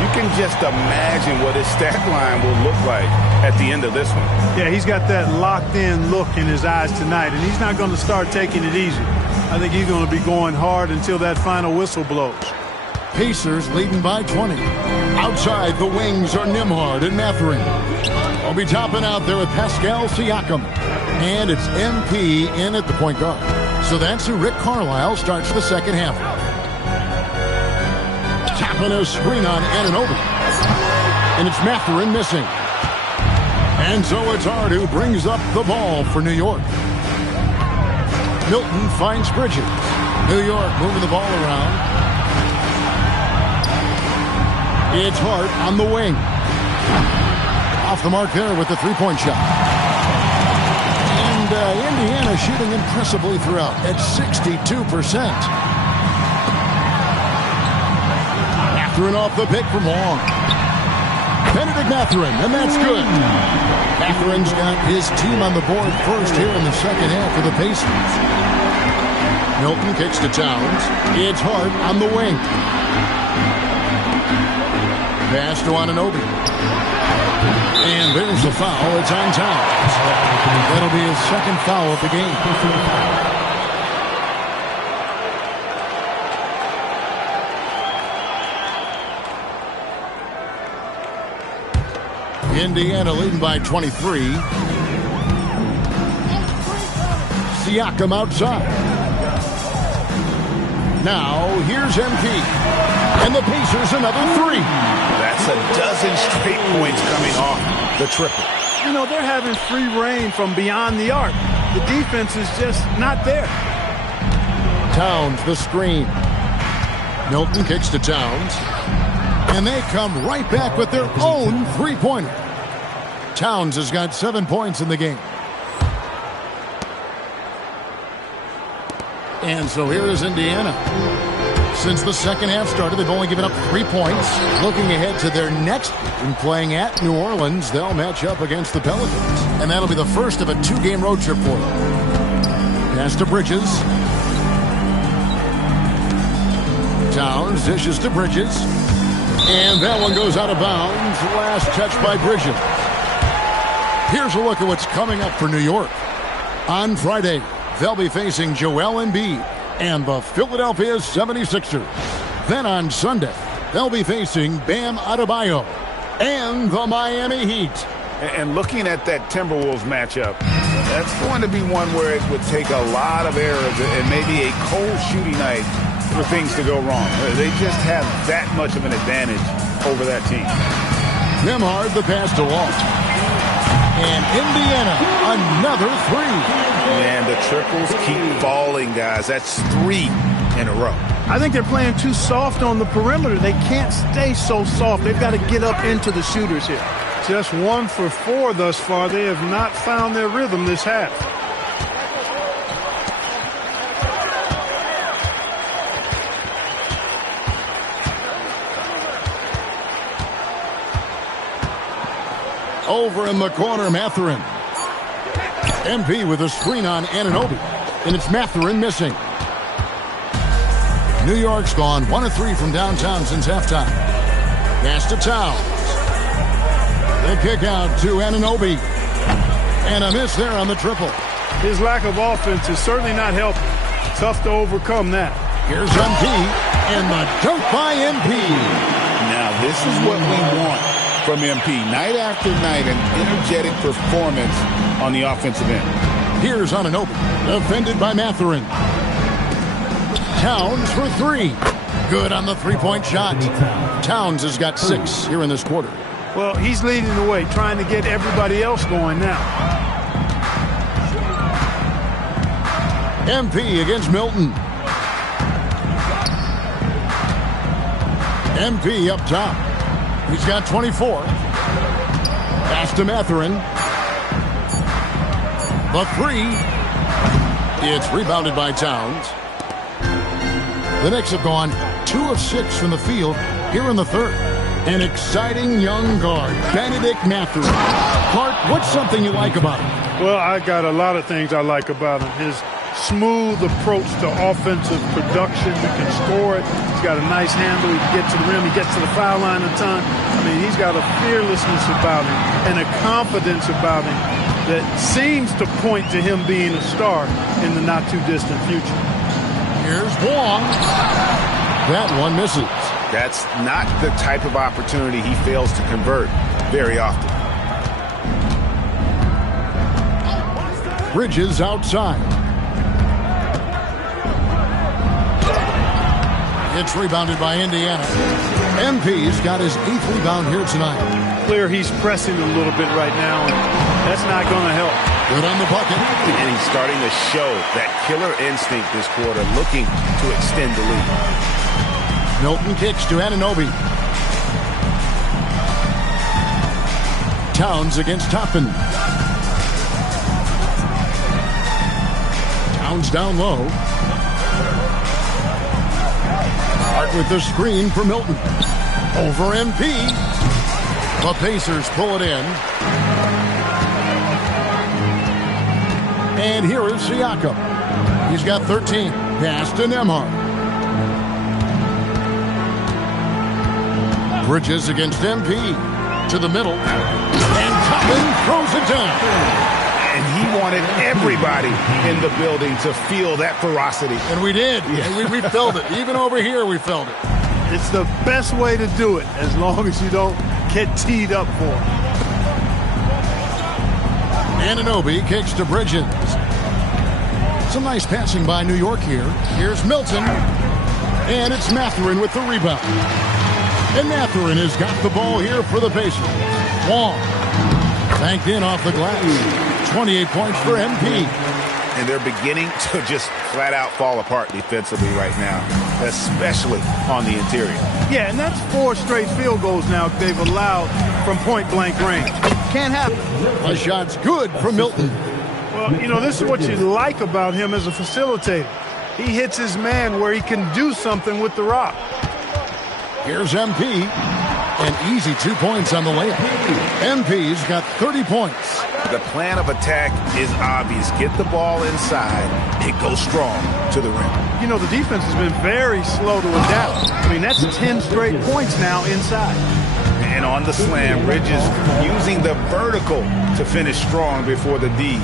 you can just imagine what his stat line will look like at the end of this one. Yeah, he's got that locked-in look in his eyes tonight, and he's not going to start taking it easy. I think he's going to be going hard until that final whistle blows. Pacers leading by 20. Outside the wings are Nembhard and Mathurin. We'll be topping out there with Pascal Siakam. And it's MP in at the point guard. So that's who Rick Carlisle starts the second half. Tapping a screen on Anunoby. And it's Mathurin missing. And so it's Hart who brings up the ball for New York. Milton finds Bridges. New York moving the ball around. It's Hart on the wing. Off the mark there with the three-point shot. And Indiana shooting impressively throughout at 62%. Mathurin off the pick from long. Benedict Mathurin, and that's good. Mathurin's got his team on the board first here in the second half for the Pacers. Milton kicks to Towns. It's Hart on the wing. Pass to Anunoby. And there's the foul. It's on Towns. That'll be his second foul of the game. Indiana leading by 23. Siakam outside. Now, here's MP. And the Pacers another three. That's a dozen straight points coming off the triple. You know, they're having free reign from beyond the arc. The defense is just not there. Towns, the screen. Milton kicks to Towns. And they come right back with their own three-pointer. Towns has got 7 points in the game. And so here is Indiana. Since the second half started, they've only given up 3 points. Looking ahead to their next game, playing at New Orleans, they'll match up against the Pelicans. And that'll be the first of a 2-game road trip for them. Pass to Bridges. Towns dishes to Bridges. And that one goes out of bounds. Last touch by Bridges. Here's a look at what's coming up for New York. On Friday, they'll be facing Joel Embiid and the Philadelphia 76ers. Then on Sunday, they'll be facing Bam Adebayo and the Miami Heat. And looking at that Timberwolves matchup, that's going to be one where it would take a lot of errors and maybe a cold shooting night for things to go wrong. They just have that much of an advantage over that team. Nembhard, the pass to Walt. And Indiana, another three. And the triples keep falling, guys. That's 3 in a row. I think they're playing too soft on the perimeter. They can't stay so soft. They've got to get up into the shooters here. Just 1 for 4 thus far. They have not found their rhythm this half. Over in the corner, Mathurin. MP with a screen on Anunoby. And it's Mathurin missing. New York's gone 1 of 3 from downtown since halftime. Pass to Towns. The kick out to Anunoby. And a miss there on the triple. His lack of offense is certainly not helping. Tough to overcome that. Here's MP. And the dunk by MP. Now, this is what we want from MP. Night after night, an energetic performance on the offensive end. Here's Anunoby, defended by Mathurin. Towns for 3. Good on the three-point shot. Towns has got 6 here in this quarter. Well, he's leading the way, trying to get everybody else going now. MP against Milton. MP up top. He's got 24. Pass to Mathurin. The 3. It's rebounded by Towns. The Knicks have gone 2 of 6 from the field here in the third. An exciting young guard, Benedict Mathurin. Clark, what's something you like about him? Well, I got a lot of things I like about him. His smooth approach to offensive production. He can score it. He's got a nice handle. He can get to the rim. He gets to the foul line a ton. I mean, he's got a fearlessness about him and a confidence about him that seems to point to him being a star in the not-too-distant future. Here's Wong. That one misses. That's not the type of opportunity he fails to convert very often. Bridges outside. It's rebounded by Indiana. MP's got his 8th rebound here tonight. Clear he's pressing a little bit right now, and that's not going to help. Good on the bucket. And he's starting to show that killer instinct this quarter, looking to extend the lead. Milton kicks to Anunoby. Towns against Toppin. Towns down low. Hart with the screen for Milton. Over MP. The Pacers pull it in. And here is Siakam. He's got 13. Pass to Nembhard. Bridges against MP. To the middle. And Toppin throws it down. And he wanted everybody in the building to feel that ferocity. And we did. Yeah. We felt it. Even over here, we felt it. It's the best way to do it, as long as you don't get teed up for it. Anunoby kicks to Bridges. Some nice passing by New York here. Here's Milton. And it's Mathurin with the rebound. And Mathurin has got the ball here for the Pacers. Wong banked in off the glass. 28 points for MP. And they're beginning to just flat out fall apart defensively right now, especially on the interior. Yeah, and that's 4 straight field goals now they've allowed from point-blank range. Can't happen. A shot's good from Milton. Well, you know, this is what you like about him as a facilitator. He hits his man where he can do something with the rock. Here's MP. An easy 2 points on the layup. MP's got 30 points. The plan of attack is obvious. Get the ball inside. It goes strong to the rim. You know, the defense has been very slow to adapt. I mean, that's 10 straight points now inside. And on the slam, Bridges using the vertical to finish strong before the D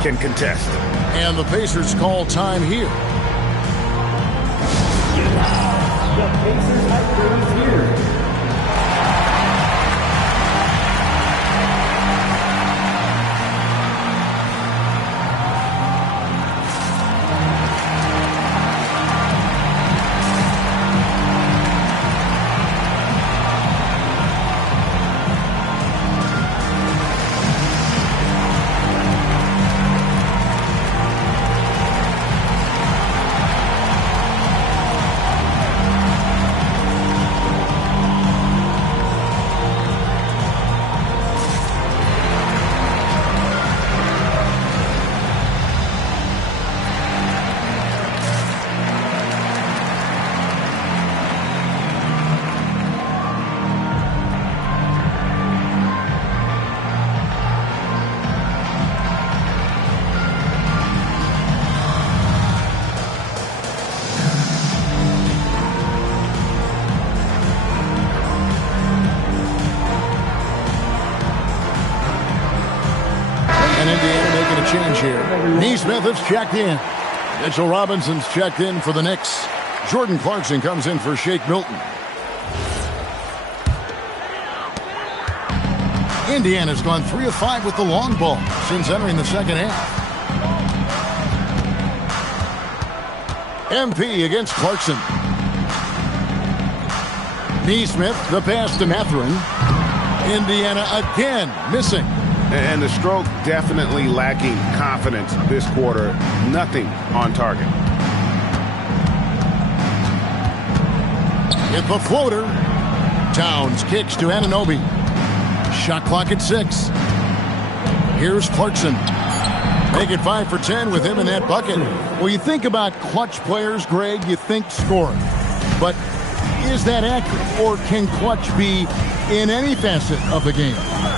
can contest. And the Pacers call time here. The Pacers headquarters here. Change here. Neesmith has checked in. Mitchell Robinson's checked in for the Knicks. Jordan Clarkson comes in for Shake Milton. Indiana's gone 3 of 5 with the long ball since entering the second half. MP against Clarkson. Neesmith, the pass to Mathurin. Indiana again missing. And the stroke definitely lacking confidence this quarter. Nothing on target. Hit the floater. Towns kicks to Anunoby. Shot clock at 6. Here's Clarkson. Make it 5 for 10 with him in that bucket. Well, you think about clutch players, Greg, you think scoring. But is that accurate? Or can clutch be in any facet of the game?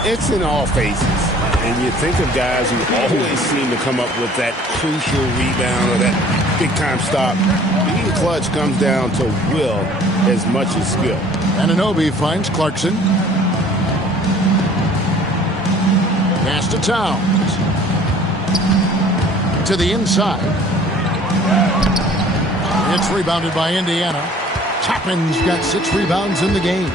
It's in all phases. And you think of guys who always seem to come up with that crucial rebound or that big-time stop. Being clutch comes down to will as much as skill. Anunoby finds Clarkson. Pass to Towns. To the inside. It's rebounded by Indiana. Toppin's got 6 rebounds in the game.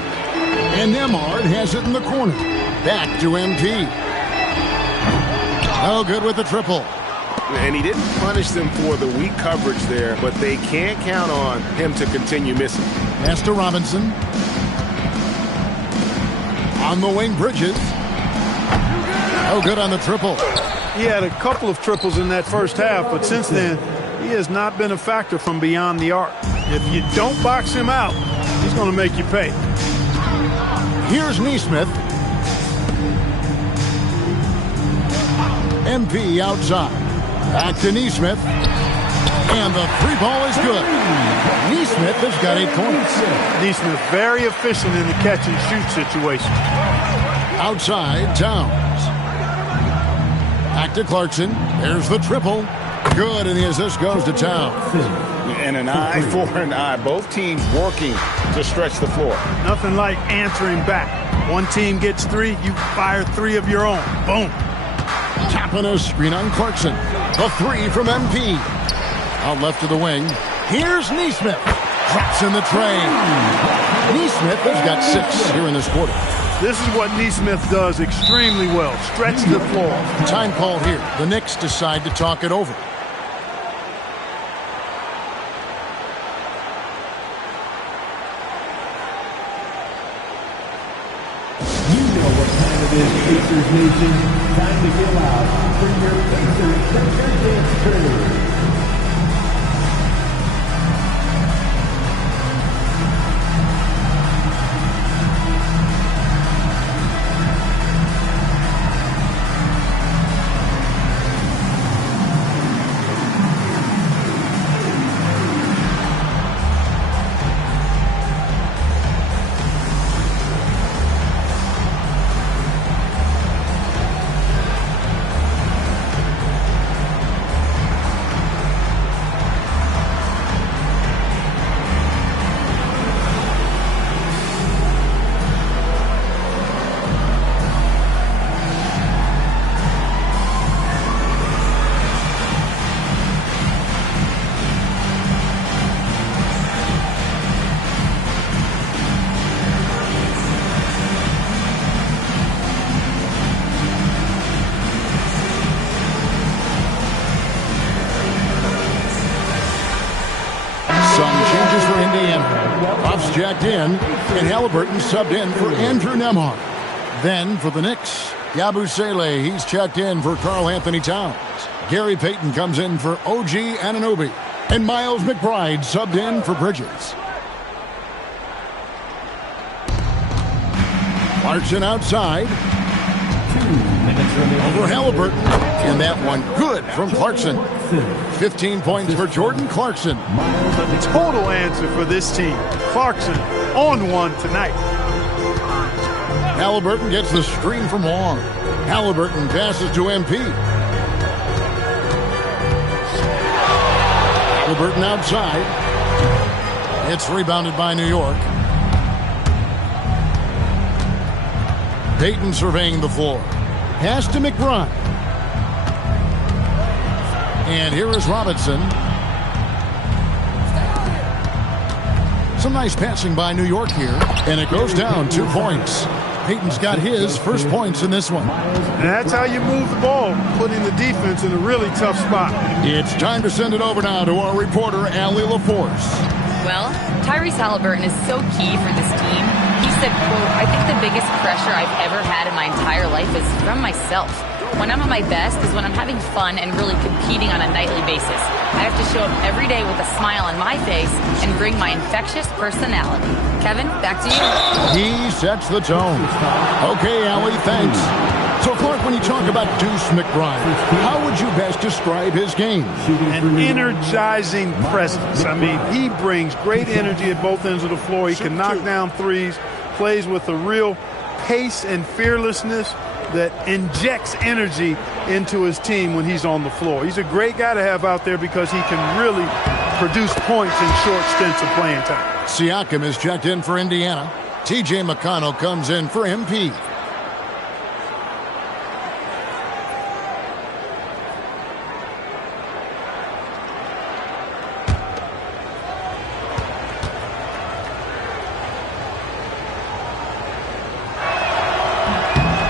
And Nembhard has it in the corner. Back to MP. Oh, good with the triple. And he didn't punish them for the weak coverage there, but they can't count on him to continue missing. Pass to Robinson. On the wing, Bridges. Oh, good on the triple. He had a couple of triples in that first half, but since then, he has not been a factor from beyond the arc. If you don't box him out, he's going to make you pay. Here's Neesmith. MP outside. Back to Neesmith. And the three ball is good. Neesmith has got 8 points. Neesmith very efficient in the catch and shoot situation. Outside, Towns. Back to Clarkson. There's the triple. Good, and the assist goes to Towns. And an eye for an eye. Both teams working to stretch the floor. Nothing like answering back. One team gets 3, you fire 3 of your own. Boom. Tapping a screen on Clarkson. The 3 from MP. Out left of the wing. Here's Neesmith. Drops in the tray. Neesmith has got 6 here in this quarter. This is what Neesmith does extremely well. Stretch the floor. Time call here. The Knicks decide to talk it over. You know what time it is, Pacers Nation. Time to get out for your Pacers Center Dance Crew. Jacked in, and Halliburton subbed in for Andrew Nembhard. Then for the Knicks, Yabusele, he's checked in for Karl Anthony Towns. Gary Payton comes in for OG Anunoby. And Miles McBride subbed in for Bridges. Clarkson outside. 2 minutes remaining. Over Halliburton. And that one good from Clarkson. 15 points for Jordan Clarkson. The total answer for this team. Clarkson on one tonight. Halliburton gets the screen from Long. Halliburton passes to MP. Halliburton outside. It's rebounded by New York. Payton surveying the floor. Pass to McBride. And here is Robinson. Some nice passing by New York here. And it goes down 2 points. Payton's got his first points in this one. And that's how you move the ball, putting the defense in a really tough spot. It's time to send it over now to our reporter, Allie LaForce. Well, Tyrese Halliburton is so key for this team. He said, quote, "I think the biggest pressure I've ever had in my entire life is from myself. When I'm at my best is when I'm having fun and really competing on a nightly basis. I have to show up every day with a smile on my face and bring my infectious personality." Kevin, back to you. He sets the tone. Okay, Allie, thanks. So, Clark, when you talk about Deuce McBride, how would you best describe his game? An energizing presence. I mean, he brings great energy at both ends of the floor. He can knock down threes, plays with a real pace and fearlessness that injects energy into his team when he's on the floor. He's a great guy to have out there because he can really produce points in short stints of playing time. Siakam is checked in for Indiana. TJ McConnell comes in for MP.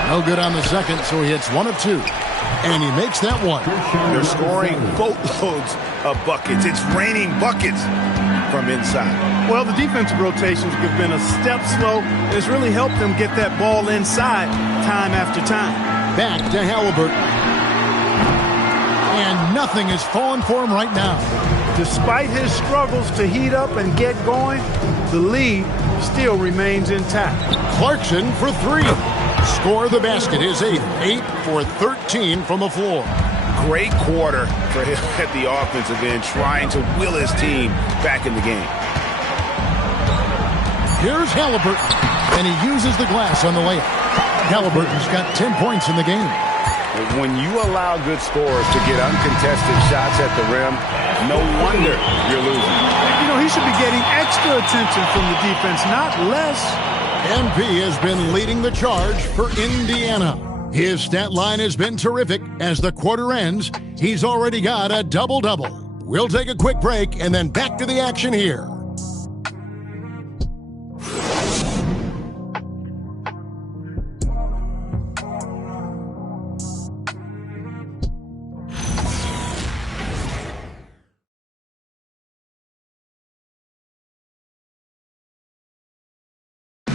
No good on the second, so he hits 1 of 2. And he makes that one. They're scoring boatloads of buckets. It's raining buckets from inside. Well, the defensive rotations have been a step slow. It's really helped them get that ball inside time after time. Back to Halliburton. And nothing is falling for him right now. Despite his struggles to heat up and get going, the lead still remains intact. Clarkson for 3. Score the basket, his 8th. 8 for 13 from the floor. Great quarter for him at the offensive end, trying to will his team back in the game. Here's Halliburton, and he uses the glass on the layup. Halliburton's got 10 points in the game. When you allow good scorers to get uncontested shots at the rim, no wonder you're losing. You know, he should be getting extra attention from the defense, not less. MP has been leading the charge for Indiana. His stat line has been terrific. As the quarter ends, he's already got a double-double. We'll take a quick break and then back to the action here.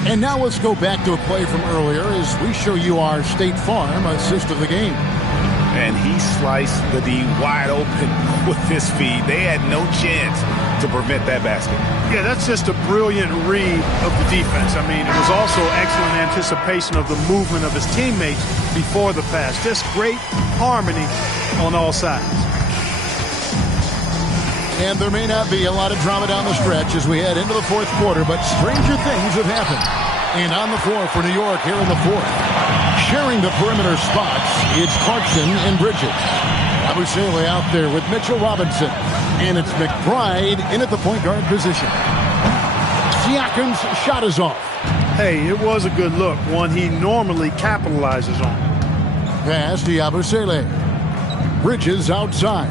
And now let's go back to a play from earlier as we show you our State Farm assist of the game. And he sliced the D wide open with his feed. They had no chance to prevent that basket. Yeah, that's just a brilliant read of the defense. I mean, it was also excellent anticipation of the movement of his teammates before the pass. Just great harmony on all sides. And there may not be a lot of drama down the stretch as we head into the fourth quarter, but stranger things have happened. And on the floor for New York here in the fourth. Sharing the perimeter spots, it's Clarkson and Bridges. Abusele out there with Mitchell Robinson. And it's McBride in at the point guard position. Siakam's shot is off. Hey, it was a good look, one he normally capitalizes on. Pass to Abusele. Bridges outside.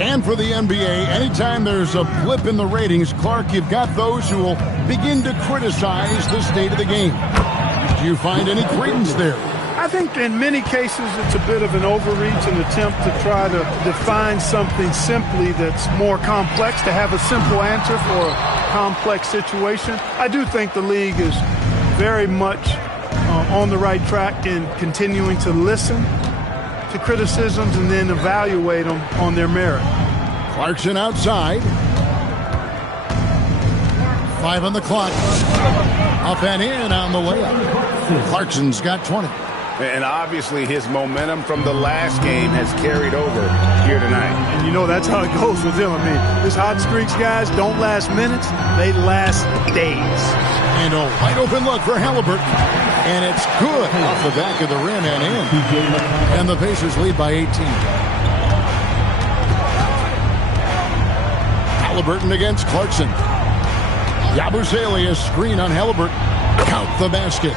And for the NBA, anytime there's a blip in the ratings, Clark, you've got those who will begin to criticize the state of the game. Do you find any credence there? I think in many cases it's a bit of an overreach, an attempt to try to define something simply that's more complex, to have a simple answer for a complex situation. I do think the league is very much on the right track in continuing to listen to criticisms and then evaluate them on their merit. Clarkson outside. 5 on the clock. Up and in on the layup. Clarkson's got 20. And obviously his momentum from the last game has carried over here tonight. And you know that's how it goes with him. I mean, his hot streaks, guys, don't last minutes. They last days. And a wide open look for Halliburton. And it's good off the back of the rim and in. And the Pacers lead by 18. Halliburton against Clarkson. Yabusele a screen on Halliburton. Count the basket.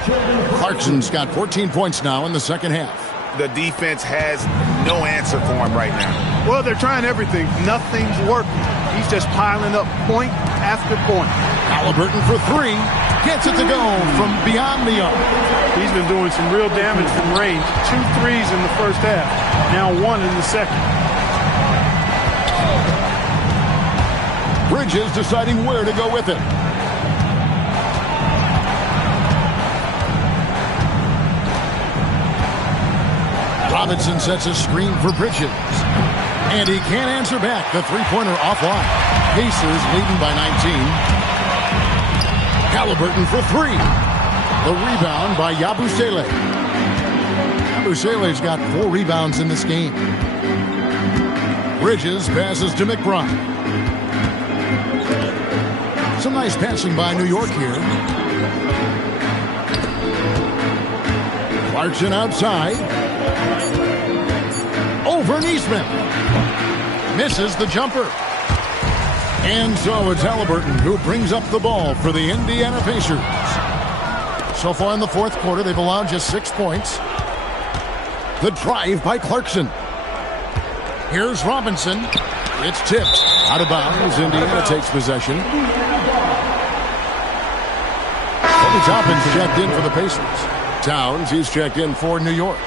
Clarkson's got 14 points now in the second half. The defense has no answer for him right now. Well, they're trying everything. Nothing's working. He's just piling up point after point. Halliburton for 3. Gets it to go from beyond the arc. He's been doing some real damage from range. 2 threes in the first half. Now 1 in the second. Bridges deciding where to go with it. Robinson sets a screen for Bridges. And he can't answer back. The three-pointer offline. Pacers leading by 19. Halliburton for 3. The rebound by Yabusele. Yabusele's got 4 rebounds in this game. Bridges passes to McBride. Some nice passing by New York here. Clarkson outside. Over Neesmith. Misses the jumper. And so it's Halliburton who brings up the ball for the Indiana Pacers. So far in the fourth quarter, they've allowed just 6 points. The drive by Clarkson. Here's Robinson. It's tipped. Out of bounds. Indiana takes possession. Kobe Toppin's checked in for the Pacers. Towns, he's checked in for New York.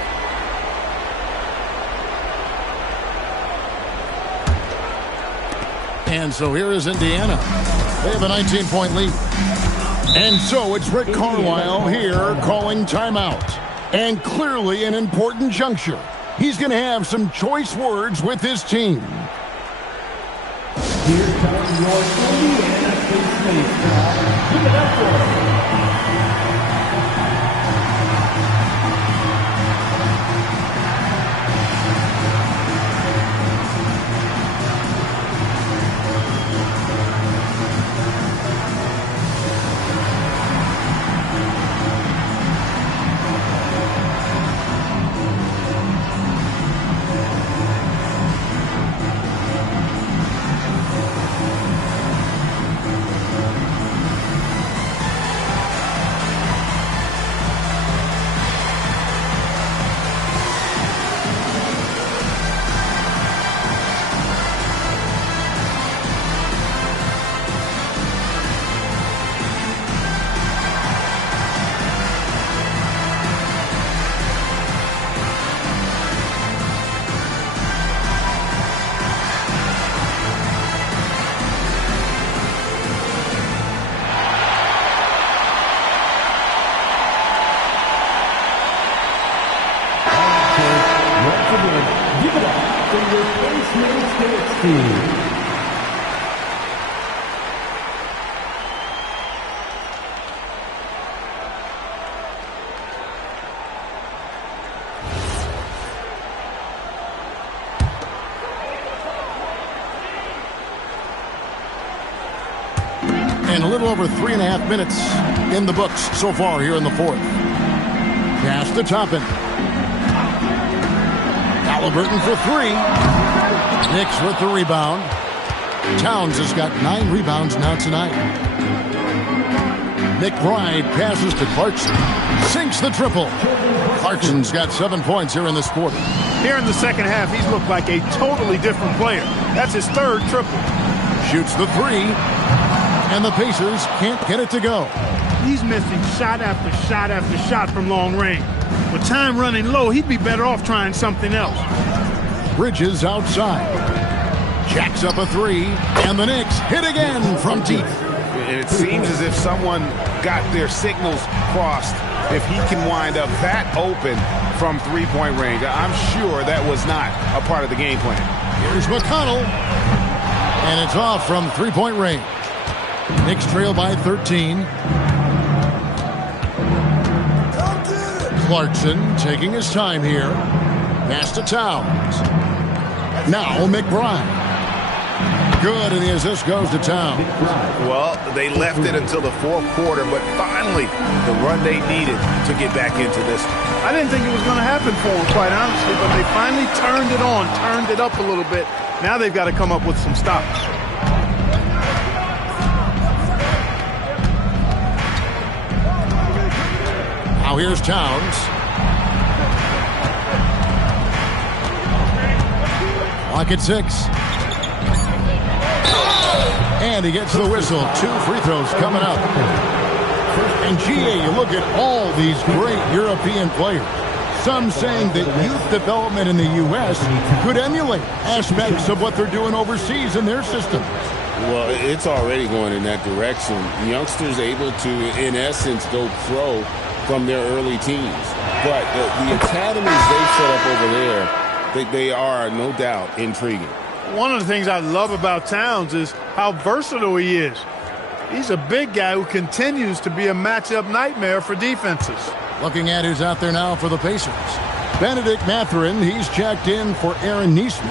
And so here is Indiana. They have a 19-point lead. And so it's Rick Carlisle here calling timeout. And clearly an important juncture. He's going to have some choice words with his team. Here comes your Indiana Give it up for him. Give it up for your first man's team. And a little over 3.5 minutes in the books so far here in the fourth. Pass to Toppin. Halliburton for three. Knicks with the rebound. Towns has got 9 rebounds now tonight. McBride passes to Clarkson. Sinks the triple. Clarkson's got 7 points here in this quarter. Here in the second half, he's looked like a totally different player. That's his 3rd triple. Shoots the three. And the Pacers can't get it to go. He's missing shot after shot after shot from long range. With time running low, he'd be better off trying something else. Bridges outside. Jacks up a three. And the Knicks hit again from deep. And it seems as if someone got their signals crossed. If he can wind up that open from three-point range, I'm sure that was not a part of the game plan. Here's McConnell. And it's off from three-point range. Knicks trail by 13. Clarkson taking his time here. Pass to Towns. Now McBride. Good, and the assist goes to Towns. Well, they left it until the fourth quarter, but finally the run they needed to get back into this. I didn't think it was going to happen for them, quite honestly, but they finally turned it on, turned it up a little bit. Now they've got to come up with some stops. Now here's Towns. Clock at 6. And he gets the whistle. 2 free throws coming up. And GA, you look at all these great European players. Some saying that youth development in the U.S. could emulate aspects of what they're doing overseas in their system. Well, it's already going in that direction. Youngsters able to, in essence, go pro from their early teens. But the academies they've set up over there, they are, no doubt, intriguing. One of the things I love about Towns is how versatile he is. He's a big guy who continues to be a matchup nightmare for defenses. Looking at who's out there now for the Pacers. Benedict Mathurin, he's checked in for Aaron Nesmith.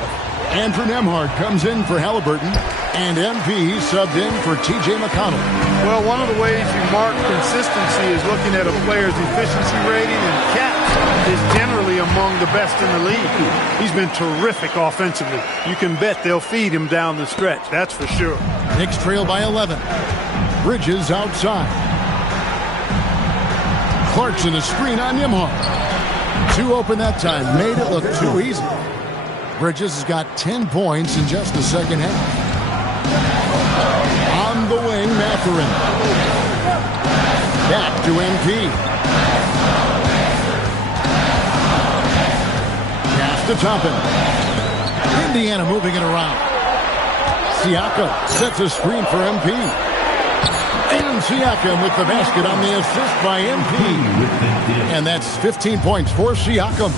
Andrew Nembhard comes in for Halliburton. And MP subbed in for T.J. McConnell. Well, one of the ways you mark consistency is looking at a player's efficiency rating, and Cat is generally among the best in the league. He's been terrific offensively. You can bet they'll feed him down the stretch, that's for sure. Knicks trail by 11. Bridges outside. Clarkson a screen on Nembhard. 2 open that time, made it look too easy. Bridges has got 10 points in just the second half. On the wing, Mathurin. Back to MP. Pass to Toppin. Indiana moving it around. Siakam sets a screen for MP. And Siakam with the basket on the assist by MP. And that's 15 points for Siakam.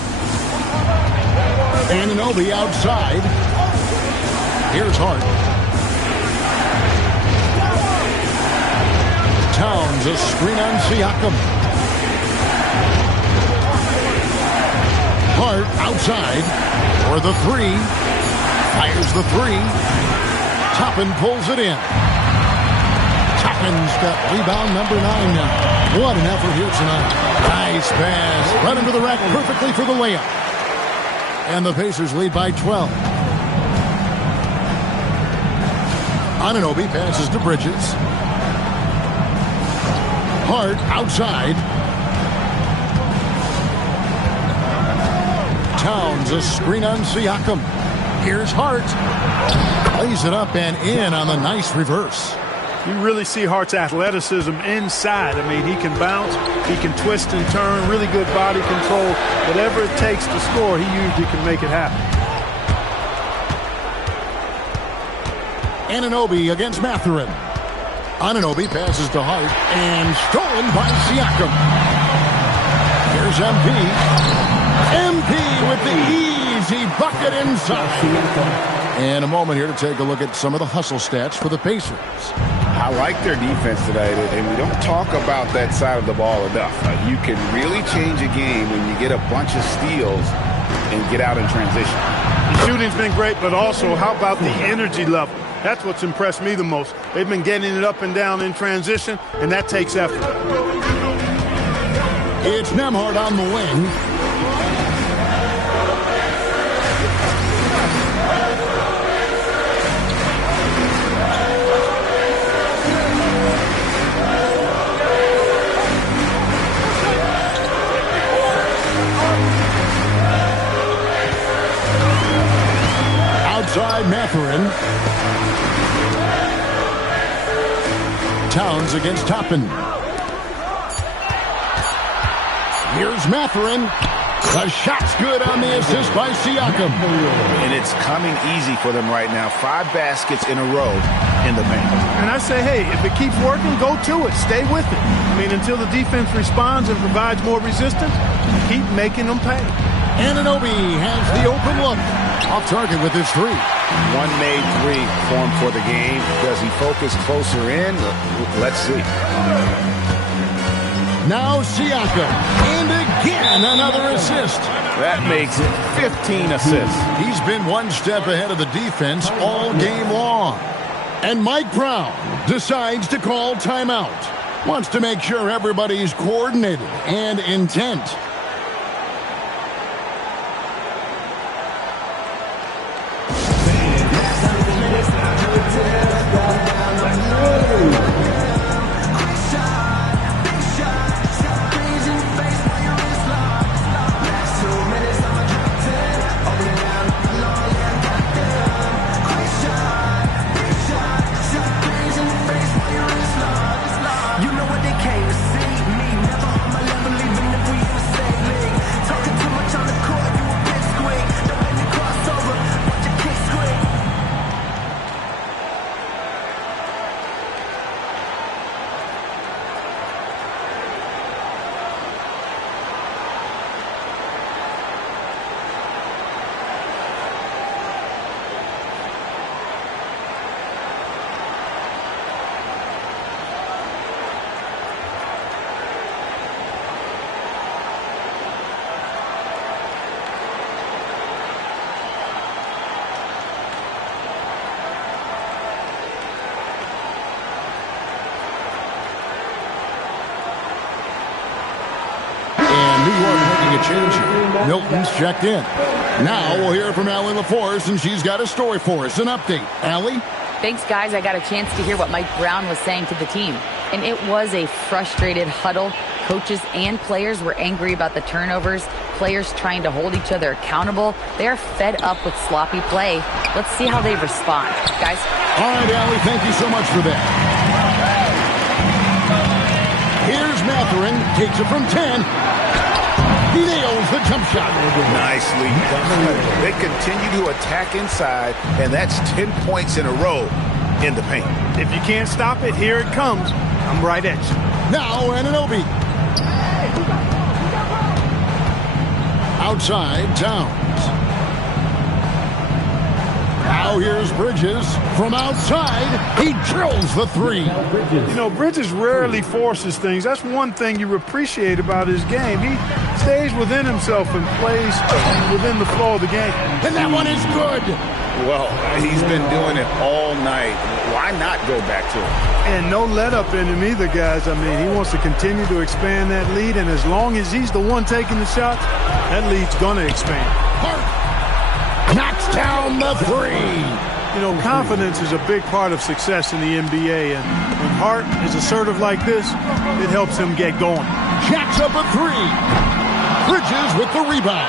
Anunoby outside. Here's Hart. Towns, a screen on Siakam. Hart outside for the three. Fires the three. Toppin pulls it in. Toppin's got rebound number 9 now. What an effort here tonight. Nice pass. Right into the rack perfectly for the layup. And the Pacers lead by 12. Anunoby passes to Bridges. Hart outside. Towns, a screen on Siakam. Here's Hart. Lays it up and in on the nice reverse. You really see Hart's athleticism inside. I mean, he can bounce, he can twist and turn, really good body control. Whatever it takes to score, he usually can make it happen. Anunoby against Mathurin. Anunoby passes to Hart and stolen by Siakam. Here's MP. MP with the easy bucket inside. And a moment here to take a look at some of the hustle stats for the Pacers. I like their defense tonight, and we don't talk about that side of the ball enough. You can really change a game when you get a bunch of steals and get out in transition. The shooting's been great, but also how about the energy level? That's what's impressed me the most. They've been getting it up and down in transition, and that takes effort. It's Nembhard on the wing. Outside Mathurin. Towns against Toppin. Here's Mathurin. The shot's good on the assist by Siakam. And it's coming easy for them right now. 5 baskets in a row in the paint. And I say, hey, if it keeps working, go to it. Stay with it. I mean, until the defense responds and provides more resistance, keep making them pay. Anunoby has the open look. Off target with his three. One made three for him for the game. Does he focus closer in? Let's see. Now Siakam. And again, another assist. That makes it 15 assists. He's been one step ahead of the defense all game long. And Mike Brown decides to call timeout. Wants to make sure everybody's coordinated and intent. Change here. Milton's checked in. Now we'll hear from Allie LaForce, and she's got a story for us. An update. Allie? Thanks, guys. I got a chance to hear what Mike Brown was saying to the team. And it was a frustrated huddle. Coaches and players were angry about the turnovers. Players trying to hold each other accountable. They're fed up with sloppy play. Let's see how they respond. Guys? All right, Allie, thank you so much for that. Here's Mathurin. Takes it from 10. He nails the jump shot. Nicely done. They continue to attack inside, and that's 10 points in a row in the paint. If you can't stop it, here it comes. I'm right at you. Now Anunoby. Outside, Towns. Now here's Bridges from outside. He drills the three. You know, Bridges rarely forces things. That's one thing you appreciate about his game. He stays within himself and plays within the flow of the game. And that one is good. Well, he's been doing it all night. Why not go back to it? And no let up in him either, guys. I mean, he wants to continue to expand that lead, and as long as he's the one taking the shots, that lead's going to expand. Hart knocks down the three. You know, confidence is a big part of success in the NBA, and when Hart is assertive like this, it helps him get going. Jacks up a three. Bridges with the rebound.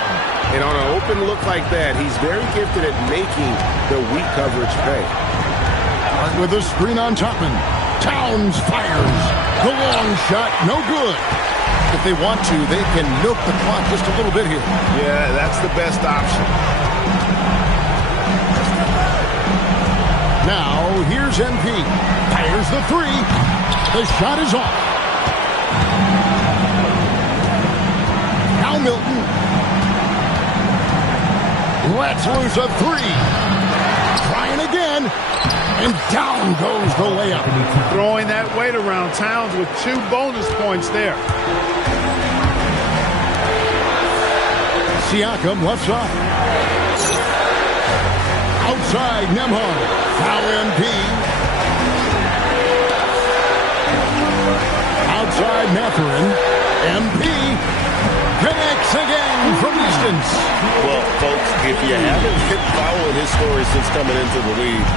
And on an open look like that, he's very gifted at making the weak coverage pay. Hart with a screen on Toppin. Towns fires. The long shot, no good. If they want to, they can milk the clock just a little bit here. Yeah, that's the best option. Now, here's MP. Fires the three. The shot is off. Now Milton. Lets loose a three. Trying again. And down goes the layup. Throwing that weight around. Towns with 2 bonus points there. Siakam left side. Outside Nembhard. Foul MP. Outside Mathurin. MP connects again from distance. Well, folks, if you haven't been following his story since coming into the league,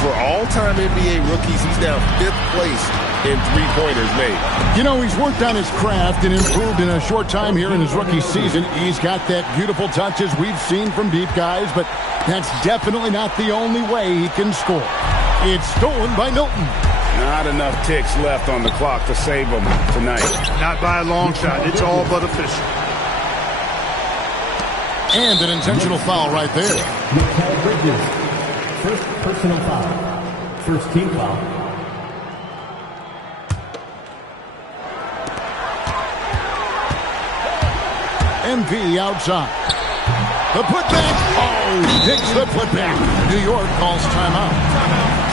for all-time NBA rookies, he's now 5th place in three-pointers made. You know, he's worked on his craft and improved in a short time here in his rookie season. He's got that beautiful touches we've seen from deep guys, but that's definitely not the only way he can score. It's stolen by Milton. Not enough ticks left on the clock to save him tonight. Not by a long shot. It's all but official. And an intentional foul right there. Mikal Bridges. First personal foul. First team foul. MP outside. The putback. Oh, takes the putback. New York calls timeout.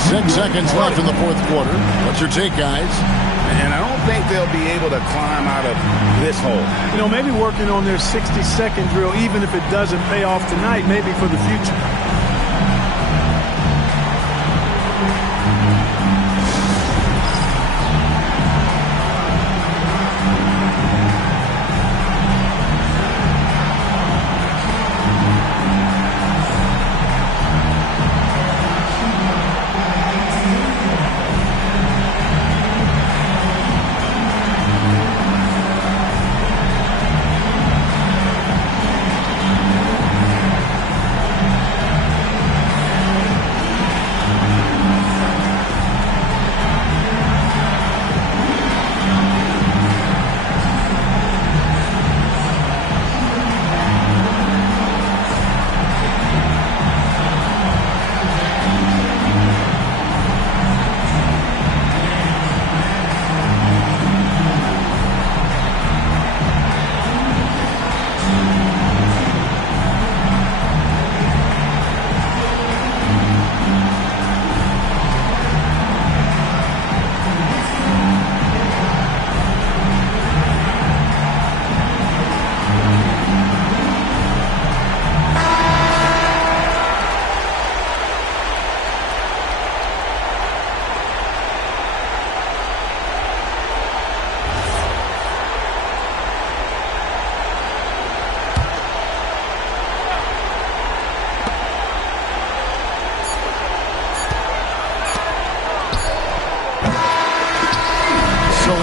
6 seconds left in the fourth quarter. What's your take, guys? And I don't think they'll be able to climb out of this hole. You know, maybe working on their 60-second drill, even if it doesn't pay off tonight, maybe for the future.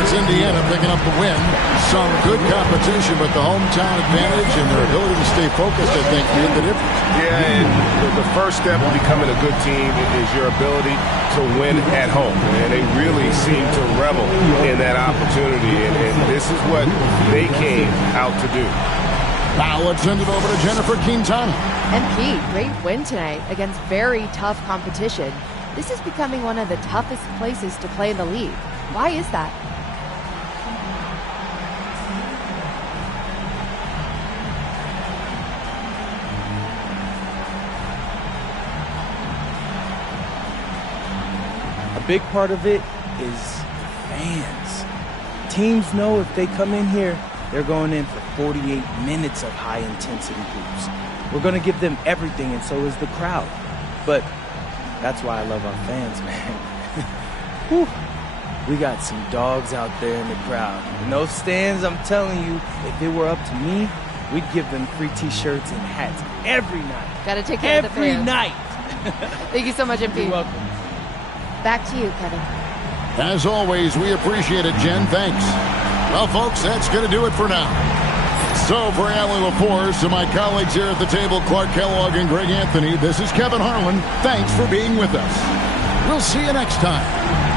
Indiana picking up the win. Some good competition, but the hometown advantage and their ability to stay focused, I think, made the difference. Yeah, and the first step of becoming a good team is your ability to win at home. And they really seem to revel in that opportunity, and this is what they came out to do. Now let's send it over to Jennifer Quintana. MP, great win tonight against very tough competition. This is becoming one of the toughest places to play in the league. Why is that? big part of it is fans. Teams know if they come in here, they're going in for 48 minutes of high-intensity hoops. We're going to give them everything, and so is the crowd. But that's why I love our fans, man. Whew. We got some dogs out there in the crowd. No stands, I'm telling you, if it were up to me, we'd give them free T-shirts and hats every night. Got to take care of the fans. Every night. Thank you so much, MP. You're welcome. Back to you, Kevin. As always, we appreciate it, Jen. Thanks. Well, folks, that's going to do it for now. So, for Allie LaForce and my colleagues here at the table, Clark Kellogg and Greg Anthony, this is Kevin Harlan. Thanks for being with us. We'll see you next time.